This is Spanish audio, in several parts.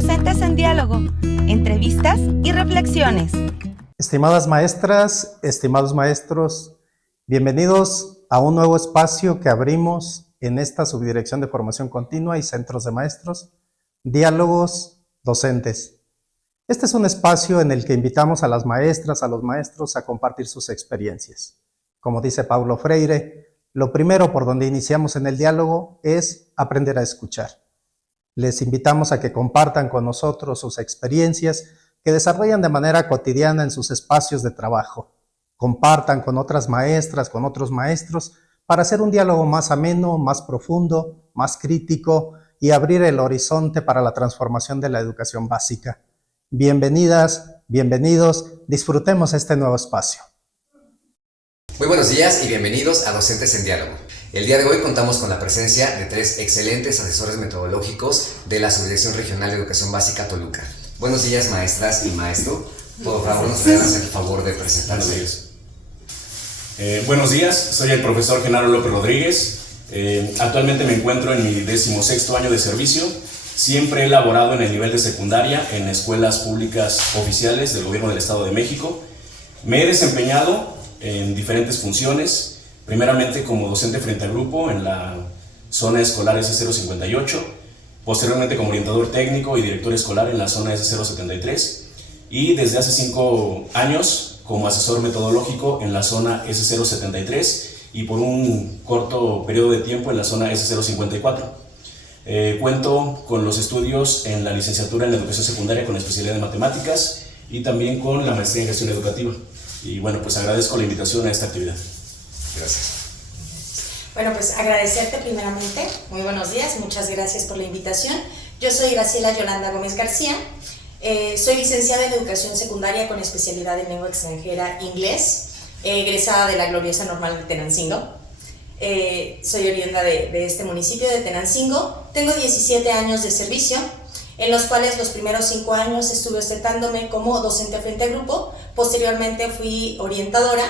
Docentes en Diálogo, entrevistas y reflexiones. Estimadas maestras, estimados maestros, bienvenidos a un nuevo espacio que abrimos en esta Subdirección de Formación Continua y Centros de Maestros, Diálogos Docentes. Este es un espacio en el que invitamos a las maestras, a los maestros a compartir sus experiencias. Como dice Paulo Freire, lo primero por donde iniciamos en el diálogo es aprender a escuchar. Les invitamos a que compartan con nosotros sus experiencias que desarrollan de manera cotidiana en sus espacios de trabajo. Compartan con otras maestras, con otros maestros, para hacer un diálogo más ameno, más profundo, más crítico y abrir el horizonte para la transformación de la educación básica. Bienvenidas, bienvenidos, disfrutemos este nuevo espacio. Muy buenos días y bienvenidos a Docentes en Diálogo. El día de hoy contamos con la presencia de 3 excelentes asesores metodológicos de la Subdirección Regional de Educación Básica Toluca. Buenos días, maestras y maestro. Por favor, nos pueden hacer el favor de presentarse. Buenos días, soy el profesor Genaro López Rodríguez. Actualmente me encuentro en mi 16º año de servicio. Siempre he laborado en el nivel de secundaria en escuelas públicas oficiales del Gobierno del Estado de México. Me he desempeñado en diferentes funciones, primeramente como docente frente a grupo en la zona escolar S058, posteriormente como orientador técnico y director escolar en la zona S073 y desde hace 5 años como asesor metodológico en la zona S073 y por un corto periodo de tiempo en la zona S054. Cuento con los estudios en la licenciatura en educación secundaria con especialidad en matemáticas y también con la maestría en gestión educativa. Y bueno, pues agradezco la invitación a esta actividad. Gracias. Bueno, pues agradecerte primeramente. Muy buenos días, muchas gracias por la invitación. Yo soy Graciela Yolanda Gómez García. Soy licenciada en educación secundaria con especialidad en lengua extranjera inglés, egresada de la gloriosa normal de Tenancingo. Soy oriunda de este municipio de Tenancingo. Tengo 17 años de servicio, en los cuales los primeros 5 años estuve ostentándome como docente frente a grupo. Posteriormente fui orientadora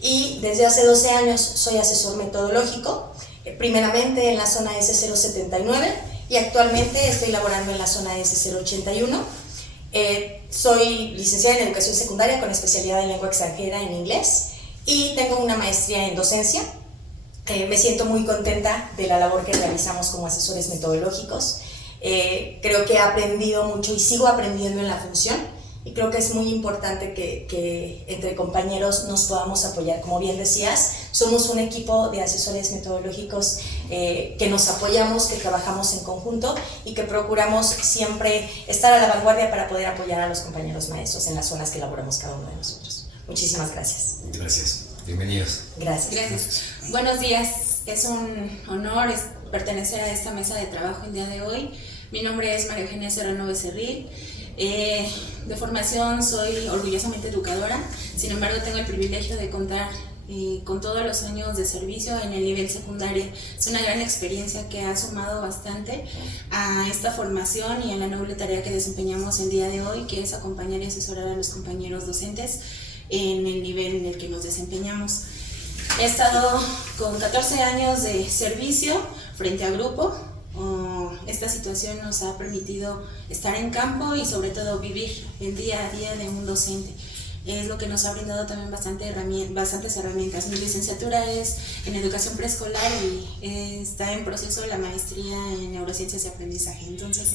y desde hace 12 años soy asesor metodológico, primeramente en la zona S079 y actualmente estoy laborando en la zona S081. Soy licenciada en educación secundaria con especialidad en lengua extranjera en inglés y tengo una maestría en docencia. Me siento muy contenta de la labor que realizamos como asesores metodológicos. Creo que he aprendido mucho y sigo aprendiendo en la función. Y creo que es muy importante que entre compañeros nos podamos apoyar. Como bien decías, somos un equipo de asesores metodológicos que nos apoyamos, que trabajamos en conjunto y que procuramos siempre estar a la vanguardia para poder apoyar a los compañeros maestros en las zonas que elaboramos cada uno de nosotros. Muchísimas gracias. Gracias. Bienvenidos. Gracias. Gracias. Buenos días. Es un honor pertenecer a esta mesa de trabajo el día de hoy. Mi nombre es María Eugenia Serrano Becerril. De formación soy orgullosamente educadora, sin embargo tengo el privilegio de contar con todos los años de servicio en el nivel secundario. Es una gran experiencia que ha sumado bastante a esta formación y a la noble tarea que desempeñamos el día de hoy, que es acompañar y asesorar a los compañeros docentes en el nivel en el que nos desempeñamos. He estado con 14 años de servicio frente a grupo. Esta situación nos ha permitido estar en campo y sobre todo vivir el día a día de un docente. Es lo que nos ha brindado también bastantes herramientas. Mi licenciatura es en educación preescolar y está en proceso la maestría en neurociencias y aprendizaje. Entonces,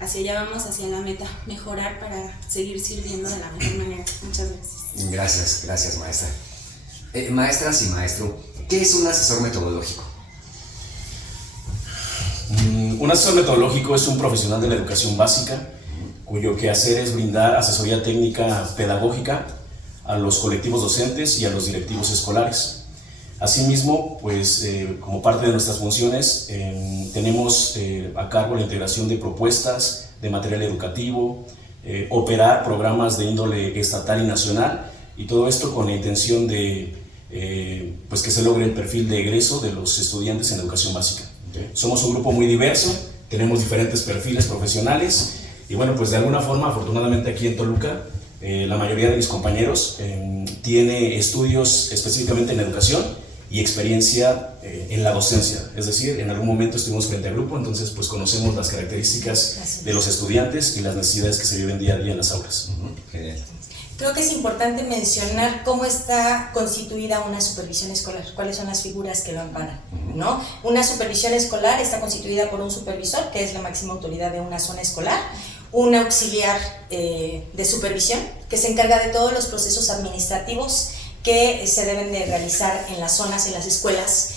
hacia allá vamos, hacia la meta, mejorar para seguir sirviendo de la mejor manera. Muchas gracias. Gracias maestra. Maestras y maestro, ¿qué es un asesor metodológico? Un asesor metodológico es un profesional de la educación básica cuyo quehacer es brindar asesoría técnica pedagógica a los colectivos docentes y a los directivos escolares. Asimismo, pues, como parte de nuestras funciones, tenemos a cargo la integración de propuestas de material educativo, operar programas de índole estatal y nacional, y todo esto con la intención de pues que se logre el perfil de egreso de los estudiantes en educación básica. Somos un grupo muy diverso, tenemos diferentes perfiles profesionales y bueno, pues de alguna forma, afortunadamente aquí en Toluca, la mayoría de mis compañeros tiene estudios específicamente en educación y experiencia en la docencia, es decir, en algún momento estuvimos frente a grupo, entonces pues conocemos las características de los estudiantes y las necesidades que se viven día a día en las aulas. Genial. Creo que es importante mencionar cómo está constituida una supervisión escolar, cuáles son las figuras que lo amparan, ¿no? Una supervisión escolar está constituida por un supervisor, que es la máxima autoridad de una zona escolar, un auxiliar de supervisión, que se encarga de todos los procesos administrativos que se deben de realizar en las zonas, en las escuelas,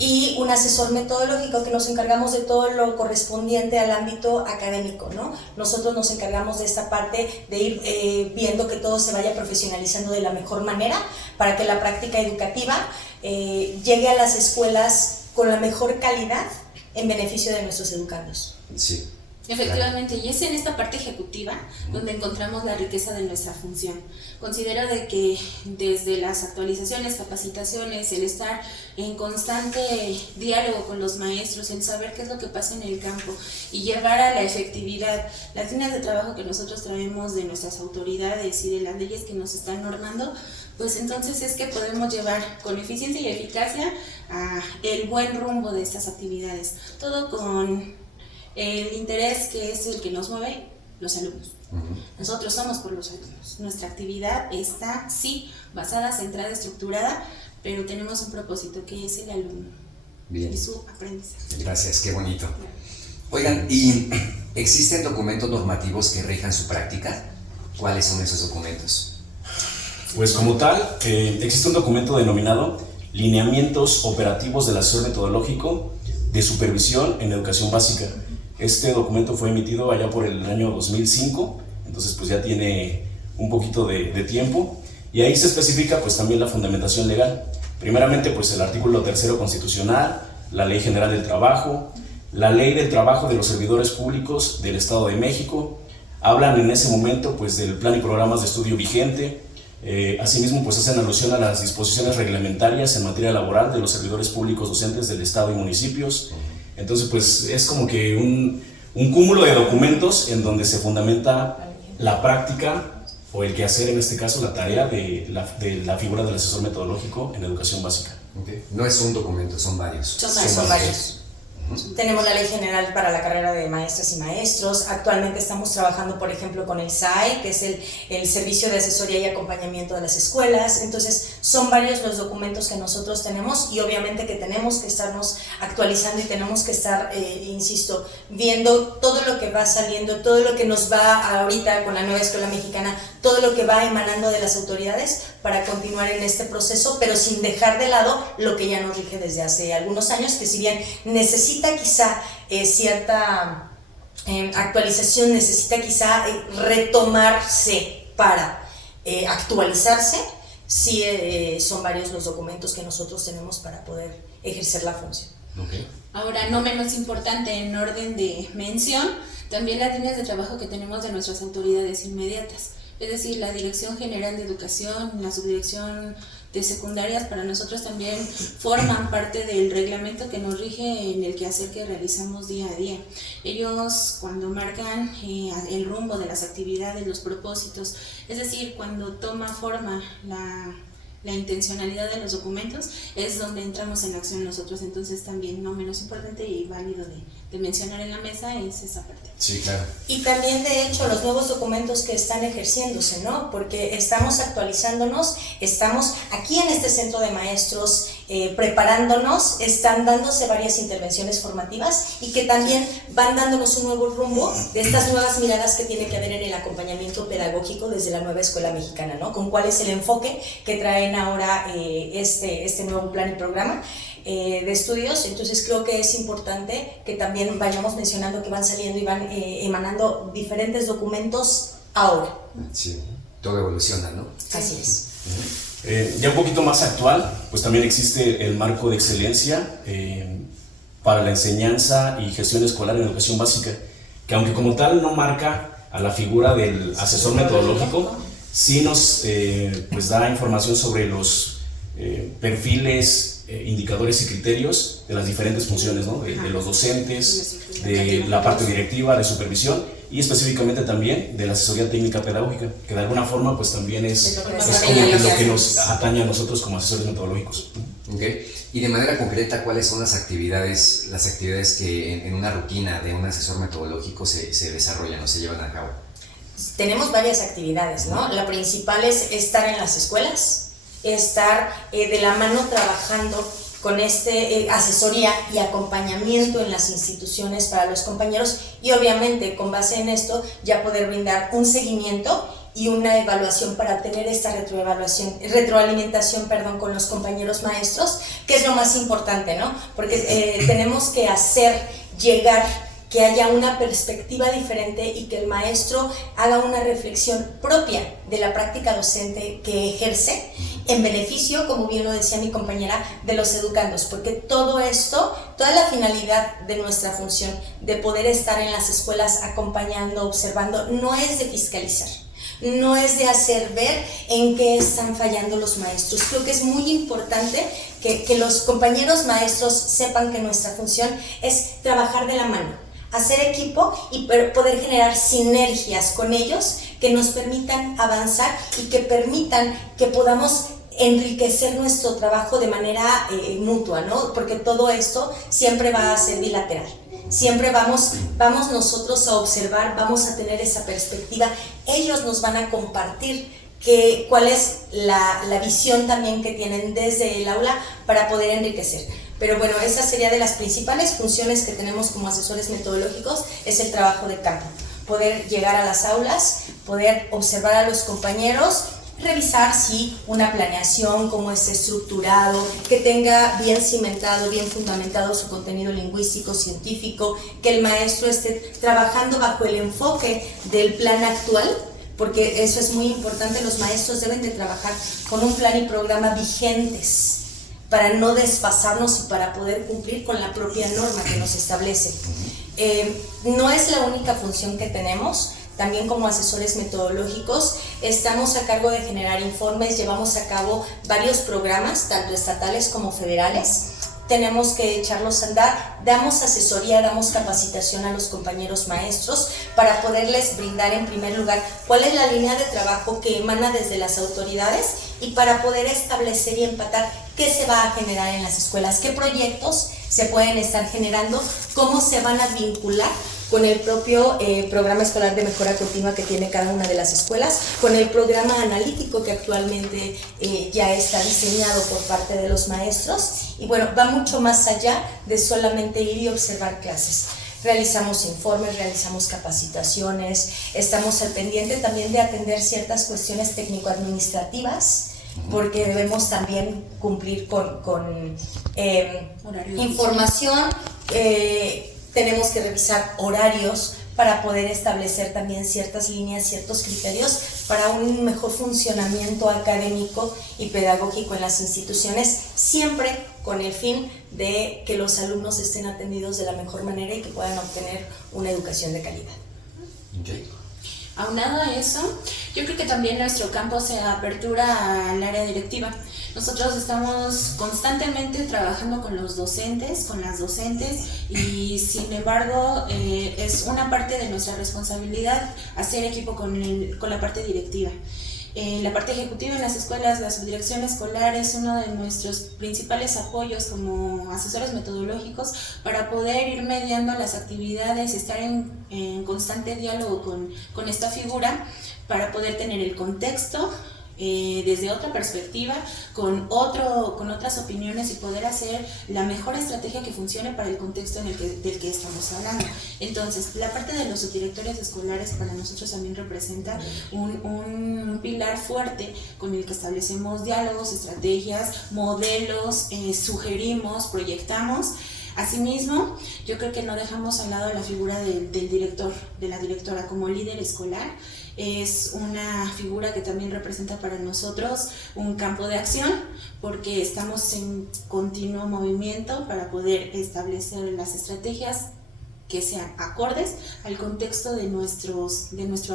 y un asesor metodológico que nos encargamos de todo lo correspondiente al ámbito académico, ¿no? Nosotros nos encargamos de esta parte de ir viendo que todo se vaya profesionalizando de la mejor manera para que la práctica educativa llegue a las escuelas con la mejor calidad en beneficio de nuestros educandos. Sí. Efectivamente, y es en esta parte ejecutiva donde encontramos la riqueza de nuestra función. Considero de que desde las actualizaciones, capacitaciones, el estar en constante diálogo con los maestros, el saber qué es lo que pasa en el campo y llevar a la efectividad las líneas de trabajo que nosotros traemos de nuestras autoridades y de las leyes que nos están normando, pues entonces es que podemos llevar con eficiencia y eficacia a el buen rumbo de estas actividades. Todo con el interés que es el que nos mueve, los alumnos. Nosotros somos por los alumnos. Nuestra actividad está, sí, basada, centrada, estructurada, pero tenemos un propósito que es el alumno. Bien. Y su aprendizaje. Gracias, qué bonito. Oigan, ¿y existen documentos normativos que rijan su práctica? ¿Cuáles son esos documentos? Pues como tal, existe un documento denominado Lineamientos Operativos del Asesor Metodológico de Supervisión en Educación Básica. Este documento fue emitido allá por el año 2005, entonces pues ya tiene un poquito de tiempo, y ahí se especifica pues también la fundamentación legal. Primeramente pues el artículo 3º constitucional, la Ley General del Trabajo, la Ley del Trabajo de los Servidores Públicos del Estado de México, hablan en ese momento pues del plan y programas de estudio vigente, asimismo pues hacen alusión a las disposiciones reglamentarias en materia laboral de los servidores públicos docentes del Estado y municipios. Entonces, pues es como que un cúmulo de documentos en donde se fundamenta la práctica o el quehacer, en este caso, la tarea de la figura del asesor metodológico en educación básica. Okay. No es un documento, son varios. Son varios. Tenemos la Ley General para la carrera de maestras y maestros. Actualmente estamos trabajando, por ejemplo, con el SAE, que es el Servicio de Asesoría y Acompañamiento de las Escuelas. Entonces, son varios los documentos que nosotros tenemos y obviamente que tenemos que estarnos actualizando y tenemos que estar, insisto, viendo todo lo que va saliendo, todo lo que nos va ahorita con la nueva escuela mexicana, todo lo que va emanando de las autoridades para continuar en este proceso, pero sin dejar de lado lo que ya nos rige desde hace algunos años, que si bien necesita quizá cierta actualización, necesita quizá retomarse para actualizarse, sí son varios los documentos que nosotros tenemos para poder ejercer la función. Okay. Ahora, no menos importante en orden de mención, también las líneas de trabajo que tenemos de nuestras autoridades inmediatas. Es decir, la Dirección General de Educación, la Subdirección de Secundarias, para nosotros también forman parte del reglamento que nos rige en el quehacer que realizamos día a día. Ellos, cuando marcan el rumbo de las actividades, los propósitos, es decir, cuando toma forma la intencionalidad de los documentos, es donde entramos en acción nosotros. Entonces también, no menos importante y válido de mencionar en la mesa es esa parte. Sí, claro. Y también, de hecho, los nuevos documentos que están ejerciéndose, ¿no? Porque estamos actualizándonos, estamos aquí en este centro de maestros preparándonos, están dándose varias intervenciones formativas y que también van dándonos un nuevo rumbo de estas nuevas miradas que tiene que haber en el acompañamiento pedagógico desde la nueva escuela mexicana, ¿no? Con cuál es el enfoque que traen ahora este nuevo plan y programa de estudios. Entonces creo que es importante que también vayamos mencionando que van saliendo y van emanando diferentes documentos ahora. Sí, todo evoluciona, ¿no? Así es. Ya un poquito más actual, pues también existe el marco de excelencia para la enseñanza y gestión escolar en educación básica, que aunque como tal no marca a la figura del asesor metodológico, sí nos pues da información sobre los perfiles, indicadores y criterios de las diferentes funciones, ¿no? de los docentes, de la parte directiva, de supervisión y específicamente también de la asesoría técnica pedagógica, que de alguna forma pues también es como lo que nos atañe a nosotros como asesores metodológicos. Okay. Y de manera concreta, ¿cuáles son las actividades que en una rutina de un asesor metodológico se desarrollan o se llevan a cabo? Tenemos varias actividades, ¿no? La principal es estar en las escuelas, estar de la mano trabajando con asesoría y acompañamiento en las instituciones para los compañeros, y obviamente con base en esto ya poder brindar un seguimiento y una evaluación para tener esta retroalimentación con los compañeros maestros, que es lo más importante, ¿no? Porque tenemos que hacer llegar que haya una perspectiva diferente y que el maestro haga una reflexión propia de la práctica docente que ejerce en beneficio, como bien lo decía mi compañera, de los educandos, porque todo esto, toda la finalidad de nuestra función de poder estar en las escuelas acompañando, observando, no es de fiscalizar, no es de hacer ver en qué están fallando los maestros. Creo que es muy importante que los compañeros maestros sepan que nuestra función es trabajar de la mano, hacer equipo y poder generar sinergias con ellos que nos permitan avanzar y que permitan que podamos enriquecer nuestro trabajo de manera mutua, ¿no? Porque todo esto siempre va a ser bilateral. Siempre vamos nosotros a observar, vamos a tener esa perspectiva. Ellos nos van a compartir cuál es la visión también que tienen desde el aula para poder enriquecer. Pero bueno, esa sería de las principales funciones que tenemos como asesores metodológicos, es el trabajo de campo. Poder llegar a las aulas, poder observar a los compañeros, revisar si una planeación, cómo es estructurado, que tenga bien cimentado, bien fundamentado su contenido lingüístico, científico, que el maestro esté trabajando bajo el enfoque del plan actual, porque eso es muy importante. Los maestros deben de trabajar con un plan y programa vigentes para no desfasarnos y para poder cumplir con la propia norma que nos establece. No es la única función que tenemos. También como asesores metodológicos estamos a cargo de generar informes, llevamos a cabo varios programas, tanto estatales como federales. Tenemos que echarlos a andar, damos asesoría, damos capacitación a los compañeros maestros para poderles brindar en primer lugar cuál es la línea de trabajo que emana desde las autoridades y para poder establecer y empatar qué se va a generar en las escuelas, qué proyectos se pueden estar generando, cómo se van a vincular con el propio programa escolar de mejora continua que tiene cada una de las escuelas, con el programa analítico que actualmente ya está diseñado por parte de los maestros, y bueno, va mucho más allá de solamente ir y observar clases. Realizamos informes, realizamos capacitaciones, estamos al pendiente también de atender ciertas cuestiones técnico-administrativas, porque debemos también cumplir con información, tenemos que revisar horarios para poder establecer también ciertas líneas, ciertos criterios para un mejor funcionamiento académico y pedagógico en las instituciones, siempre con el fin de que los alumnos estén atendidos de la mejor manera y que puedan obtener una educación de calidad. Okay. Aunado a eso, yo creo que también nuestro campo se apertura al área directiva. Nosotros estamos constantemente trabajando con los docentes, con las docentes, y sin embargo es una parte de nuestra responsabilidad hacer equipo con la parte directiva. La parte ejecutiva en las escuelas, la subdirección escolar es uno de nuestros principales apoyos como asesores metodológicos para poder ir mediando las actividades, estar en constante diálogo con esta figura para poder tener el contexto desde otra perspectiva, con otras opiniones y poder hacer la mejor estrategia que funcione para el contexto del que estamos hablando. Entonces, la parte de los subdirectores escolares para nosotros también representa un pilar fuerte con el que establecemos diálogos, estrategias, modelos, sugerimos, proyectamos. Asimismo, yo creo que no dejamos al lado la figura del director, de la directora como líder escolar. Es una figura que también representa para nosotros un campo de acción, porque estamos en continuo movimiento para poder establecer las estrategias que sean acordes al contexto de nuestro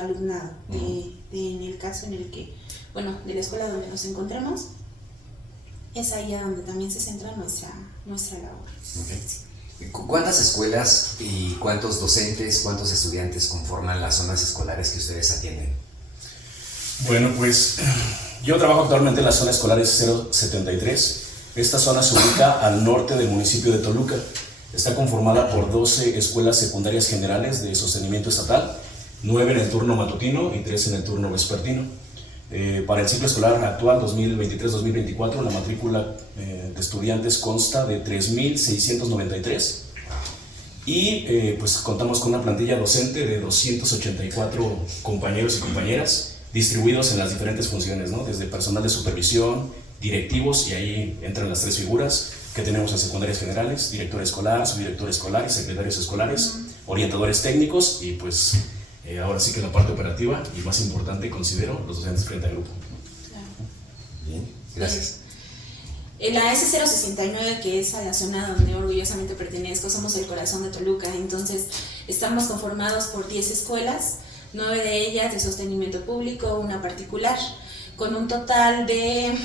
alumnado, en el caso en el que, bueno, de la escuela donde nos encontremos, es ahí a donde también se centra nuestra labor. Okay. ¿Cuántas escuelas y cuántos docentes, cuántos estudiantes conforman las zonas escolares que ustedes atienden? Bueno, pues yo trabajo actualmente en la zona escolar 073. Esta zona se ubica al norte del municipio de Toluca. Está conformada por 12 escuelas secundarias generales de sostenimiento estatal, 9 en el turno matutino y 3 en el turno vespertino. Para el ciclo escolar actual 2023-2024, la matrícula de estudiantes consta de 3.693 y pues contamos con una plantilla docente de 284 compañeros y compañeras distribuidos en las diferentes funciones, ¿no? Desde personal de supervisión, directivos, y ahí entran las 3 figuras que tenemos en secundarias generales: director escolar, subdirector escolar y secretarios escolares, orientadores técnicos y pues ahora sí que la parte operativa y más importante, considero, los docentes frente al grupo. Claro. Bien, gracias. En la S069, que es a la zona donde orgullosamente pertenezco, somos el corazón de Toluca. Entonces estamos conformados por 10 escuelas, 9 de ellas de sostenimiento público, una particular, con un total de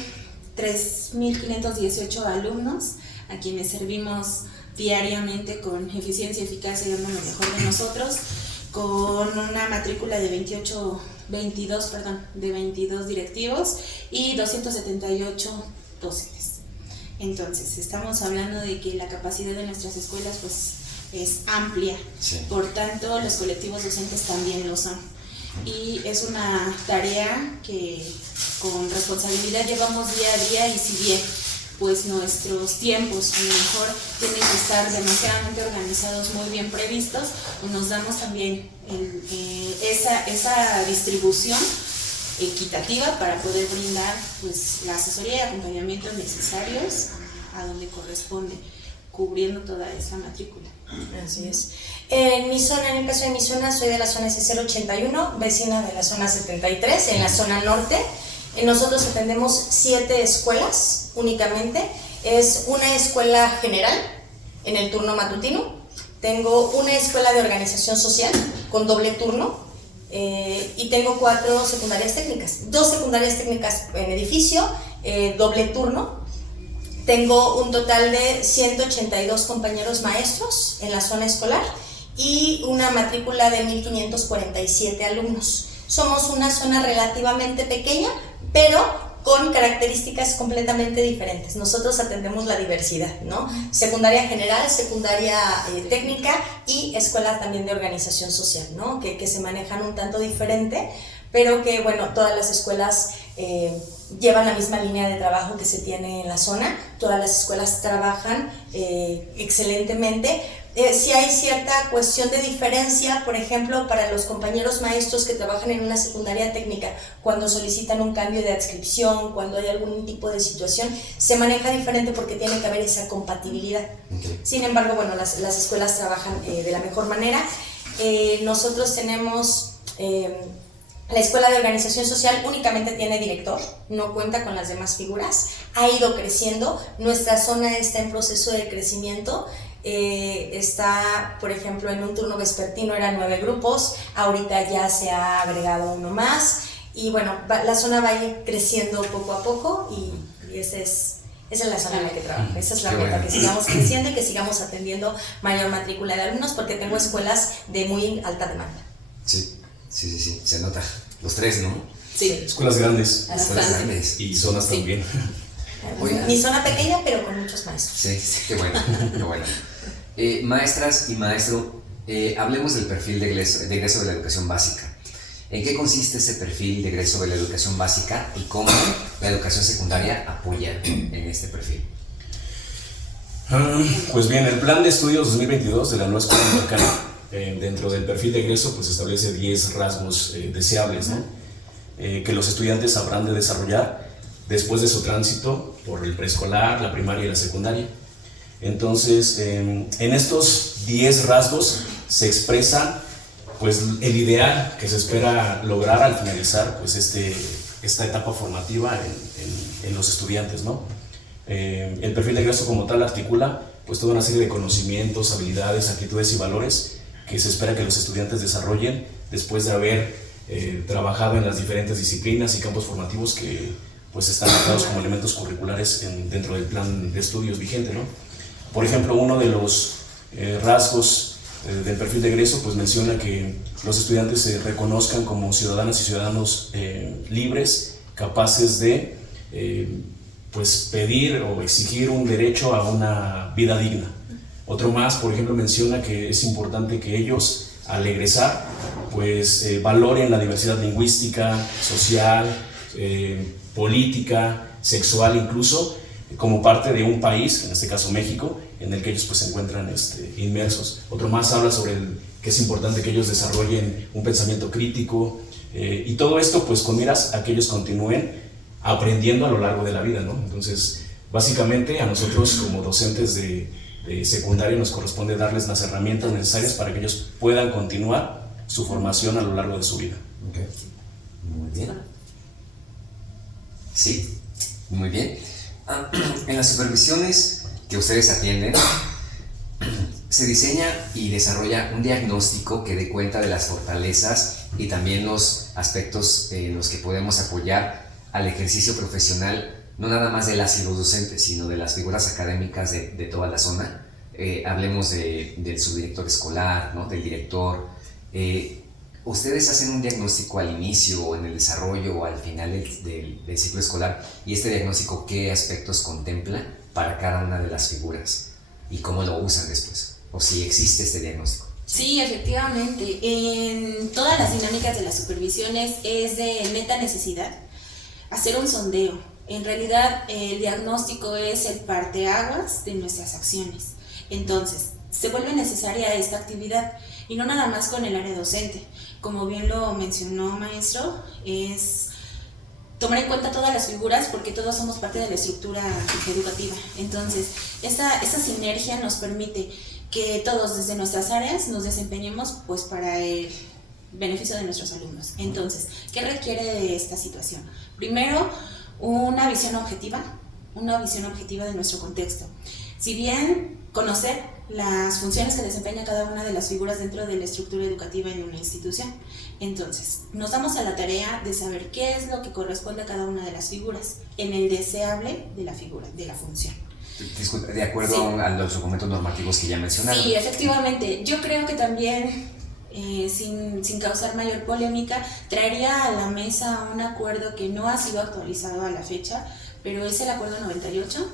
3.518 alumnos, a quienes servimos diariamente con eficiencia, eficacia y dando lo mejor de nosotros, con una matrícula de 22 directivos y 278 docentes. Entonces, estamos hablando de que la capacidad de nuestras escuelas pues es amplia, Sí. Por tanto los colectivos docentes también lo son. Y es una tarea que con responsabilidad llevamos día a día, y si bien pues nuestros tiempos a lo mejor tienen que estar demasiadamente organizados, muy bien previstos, pues nos damos también esa distribución equitativa para poder brindar pues la asesoría y acompañamiento necesarios a donde corresponde, cubriendo toda esta matrícula. Así es. En mi zona, en el caso de mi zona, soy de la zona S081, vecina de la zona 73, en la zona norte. Nosotros atendemos 7 escuelas únicamente. Es una escuela general en el turno matutino. Tengo una escuela de organización social con doble turno. Y tengo 4 secundarias técnicas, 2 secundarias técnicas en edificio, doble turno. Tengo un total de 182 compañeros maestros en la zona escolar y una matrícula de 1.547 alumnos. Somos una zona relativamente pequeña, pero con características completamente diferentes. Nosotros atendemos la diversidad, ¿no? Secundaria general, secundaria técnica y escuelas también de organización social, ¿no? Que se manejan un tanto diferente, pero que, bueno, todas las escuelas llevan la misma línea de trabajo que se tiene en la zona. Todas las escuelas trabajan excelentemente. Sí hay cierta cuestión de diferencia, por ejemplo, para los compañeros maestros que trabajan en una secundaria técnica, cuando solicitan un cambio de adscripción, cuando hay algún tipo de situación, se maneja diferente porque tiene que haber esa compatibilidad. Okay. Sin embargo, bueno, las escuelas trabajan de la mejor manera. Nosotros tenemos... La Escuela de Organización Social únicamente tiene director, no cuenta con las demás figuras, ha ido creciendo, nuestra zona está en proceso de crecimiento, está, por ejemplo, en un turno vespertino eran 9 grupos, ahorita ya se ha agregado uno más, y bueno, la zona va a ir creciendo poco a poco, y esa es la zona en la que trabajo. Esa es la meta, que sigamos creciendo y que sigamos atendiendo mayor matrícula de alumnos, porque tengo escuelas de muy alta demanda. Sí. Sí, se nota. Los 3, ¿no? Sí. Escuelas grandes. Escuelas grandes. Y zonas también. Oigan. Mi zona pequeña, pero con muchos maestros. Sí, qué bueno, qué bueno. Maestras y maestro, hablemos del perfil de egreso de la educación básica. ¿En qué consiste ese perfil de egreso de la educación básica y cómo la educación secundaria apoya en este perfil? Pues bien, el plan de estudios 2022 de la nueva escuela mexicana, dentro del perfil de egreso, pues establece 10 rasgos deseables, ¿no? Que los estudiantes habrán de desarrollar después de su tránsito por el preescolar, la primaria y la secundaria. Entonces, en estos 10 rasgos se expresa pues el ideal que se espera lograr al finalizar pues esta etapa formativa en los estudiantes, ¿no? El perfil de egreso como tal articula pues toda una serie de conocimientos, habilidades, actitudes y valores que se espera que los estudiantes desarrollen después de haber trabajado en las diferentes disciplinas y campos formativos que pues están marcados como elementos curriculares dentro del plan de estudios vigente, ¿no? Por ejemplo, uno de los rasgos del perfil de egreso pues menciona que los estudiantes se reconozcan como ciudadanas y ciudadanos libres, capaces de pues pedir o exigir un derecho a una vida digna. Otro más, por ejemplo, menciona que es importante que ellos, al egresar, pues valoren la diversidad lingüística, social, política, sexual incluso, como parte de un país, en este caso México, en el que ellos pues se encuentran inmersos. Otro más habla sobre que es importante que ellos desarrollen un pensamiento crítico, y todo esto pues con miras a que ellos continúen aprendiendo a lo largo de la vida, ¿no? Entonces, básicamente a nosotros como docentes de secundaria nos corresponde darles las herramientas necesarias para que ellos puedan continuar su formación a lo largo de su vida. Okay. Muy bien. Sí, muy bien. En las supervisiones que ustedes atienden, se diseña y desarrolla un diagnóstico que dé cuenta de las fortalezas y también los aspectos en los que podemos apoyar al ejercicio profesional, no nada más de las y los docentes, sino de las figuras académicas de toda la zona. Hablemos del subdirector escolar, ¿no? Del director. Ustedes hacen un diagnóstico al inicio o en el desarrollo o al final del ciclo escolar, y este diagnóstico, ¿qué aspectos contempla para cada una de las figuras y cómo lo usan después? O si existe este diagnóstico. Sí, efectivamente. En todas las dinámicas de las supervisiones es de neta necesidad hacer un sondeo. En realidad el diagnóstico es el parteaguas de nuestras acciones. Entonces, se vuelve necesaria esta actividad, y no nada más con el área docente. Como bien lo mencionó maestro, es tomar en cuenta todas las figuras, porque todos somos parte de la estructura educativa. Entonces, esta sinergia nos permite que todos desde nuestras áreas nos desempeñemos pues para el beneficio de nuestros alumnos. Entonces, ¿qué requiere de esta situación? Primero, una visión objetiva de nuestro contexto. Si bien conocer las funciones que desempeña cada una de las figuras dentro de la estructura educativa en una institución, entonces nos damos a la tarea de saber qué es lo que corresponde a cada una de las figuras en el deseable de la figura, de la función. Disculpe, de acuerdo a los documentos normativos que ya mencionaron. Sí, efectivamente. Yo creo que también, sin causar mayor polémica, traería a la mesa un acuerdo que no ha sido actualizado a la fecha, pero es el acuerdo 98,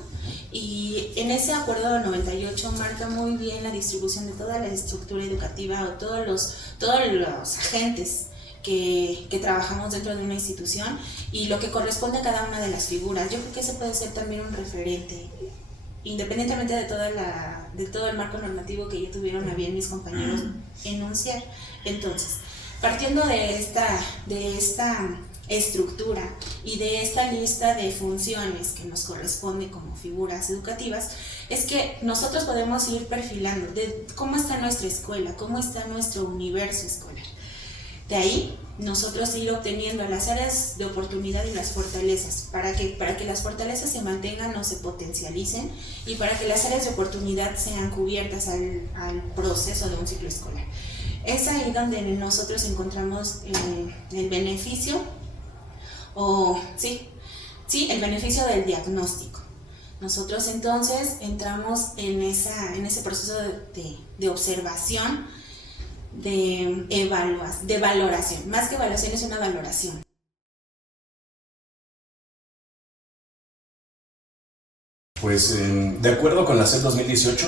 y en ese acuerdo 98 marca muy bien la distribución de toda la estructura educativa o todos los agentes que trabajamos dentro de una institución y lo que corresponde a cada una de las figuras. Yo creo que ese puede ser también un referente, independientemente de todo el marco normativo que ya tuvieron a bien mis compañeros enunciar. Entonces, partiendo de esta estructura y de esta lista de funciones que nos corresponde como figuras educativas, es que nosotros podemos ir perfilando de cómo está nuestra escuela, cómo está nuestro universo escolar. De ahí, nosotros ir obteniendo las áreas de oportunidad y las fortalezas, para que las fortalezas se mantengan o se potencialicen, y para que las áreas de oportunidad sean cubiertas al proceso de un ciclo escolar. Es ahí donde nosotros encontramos el beneficio, el beneficio del diagnóstico. Nosotros entonces entramos en ese proceso de observación, de valoración. Más que evaluación, es una valoración. Pues de acuerdo con la SEP 2018,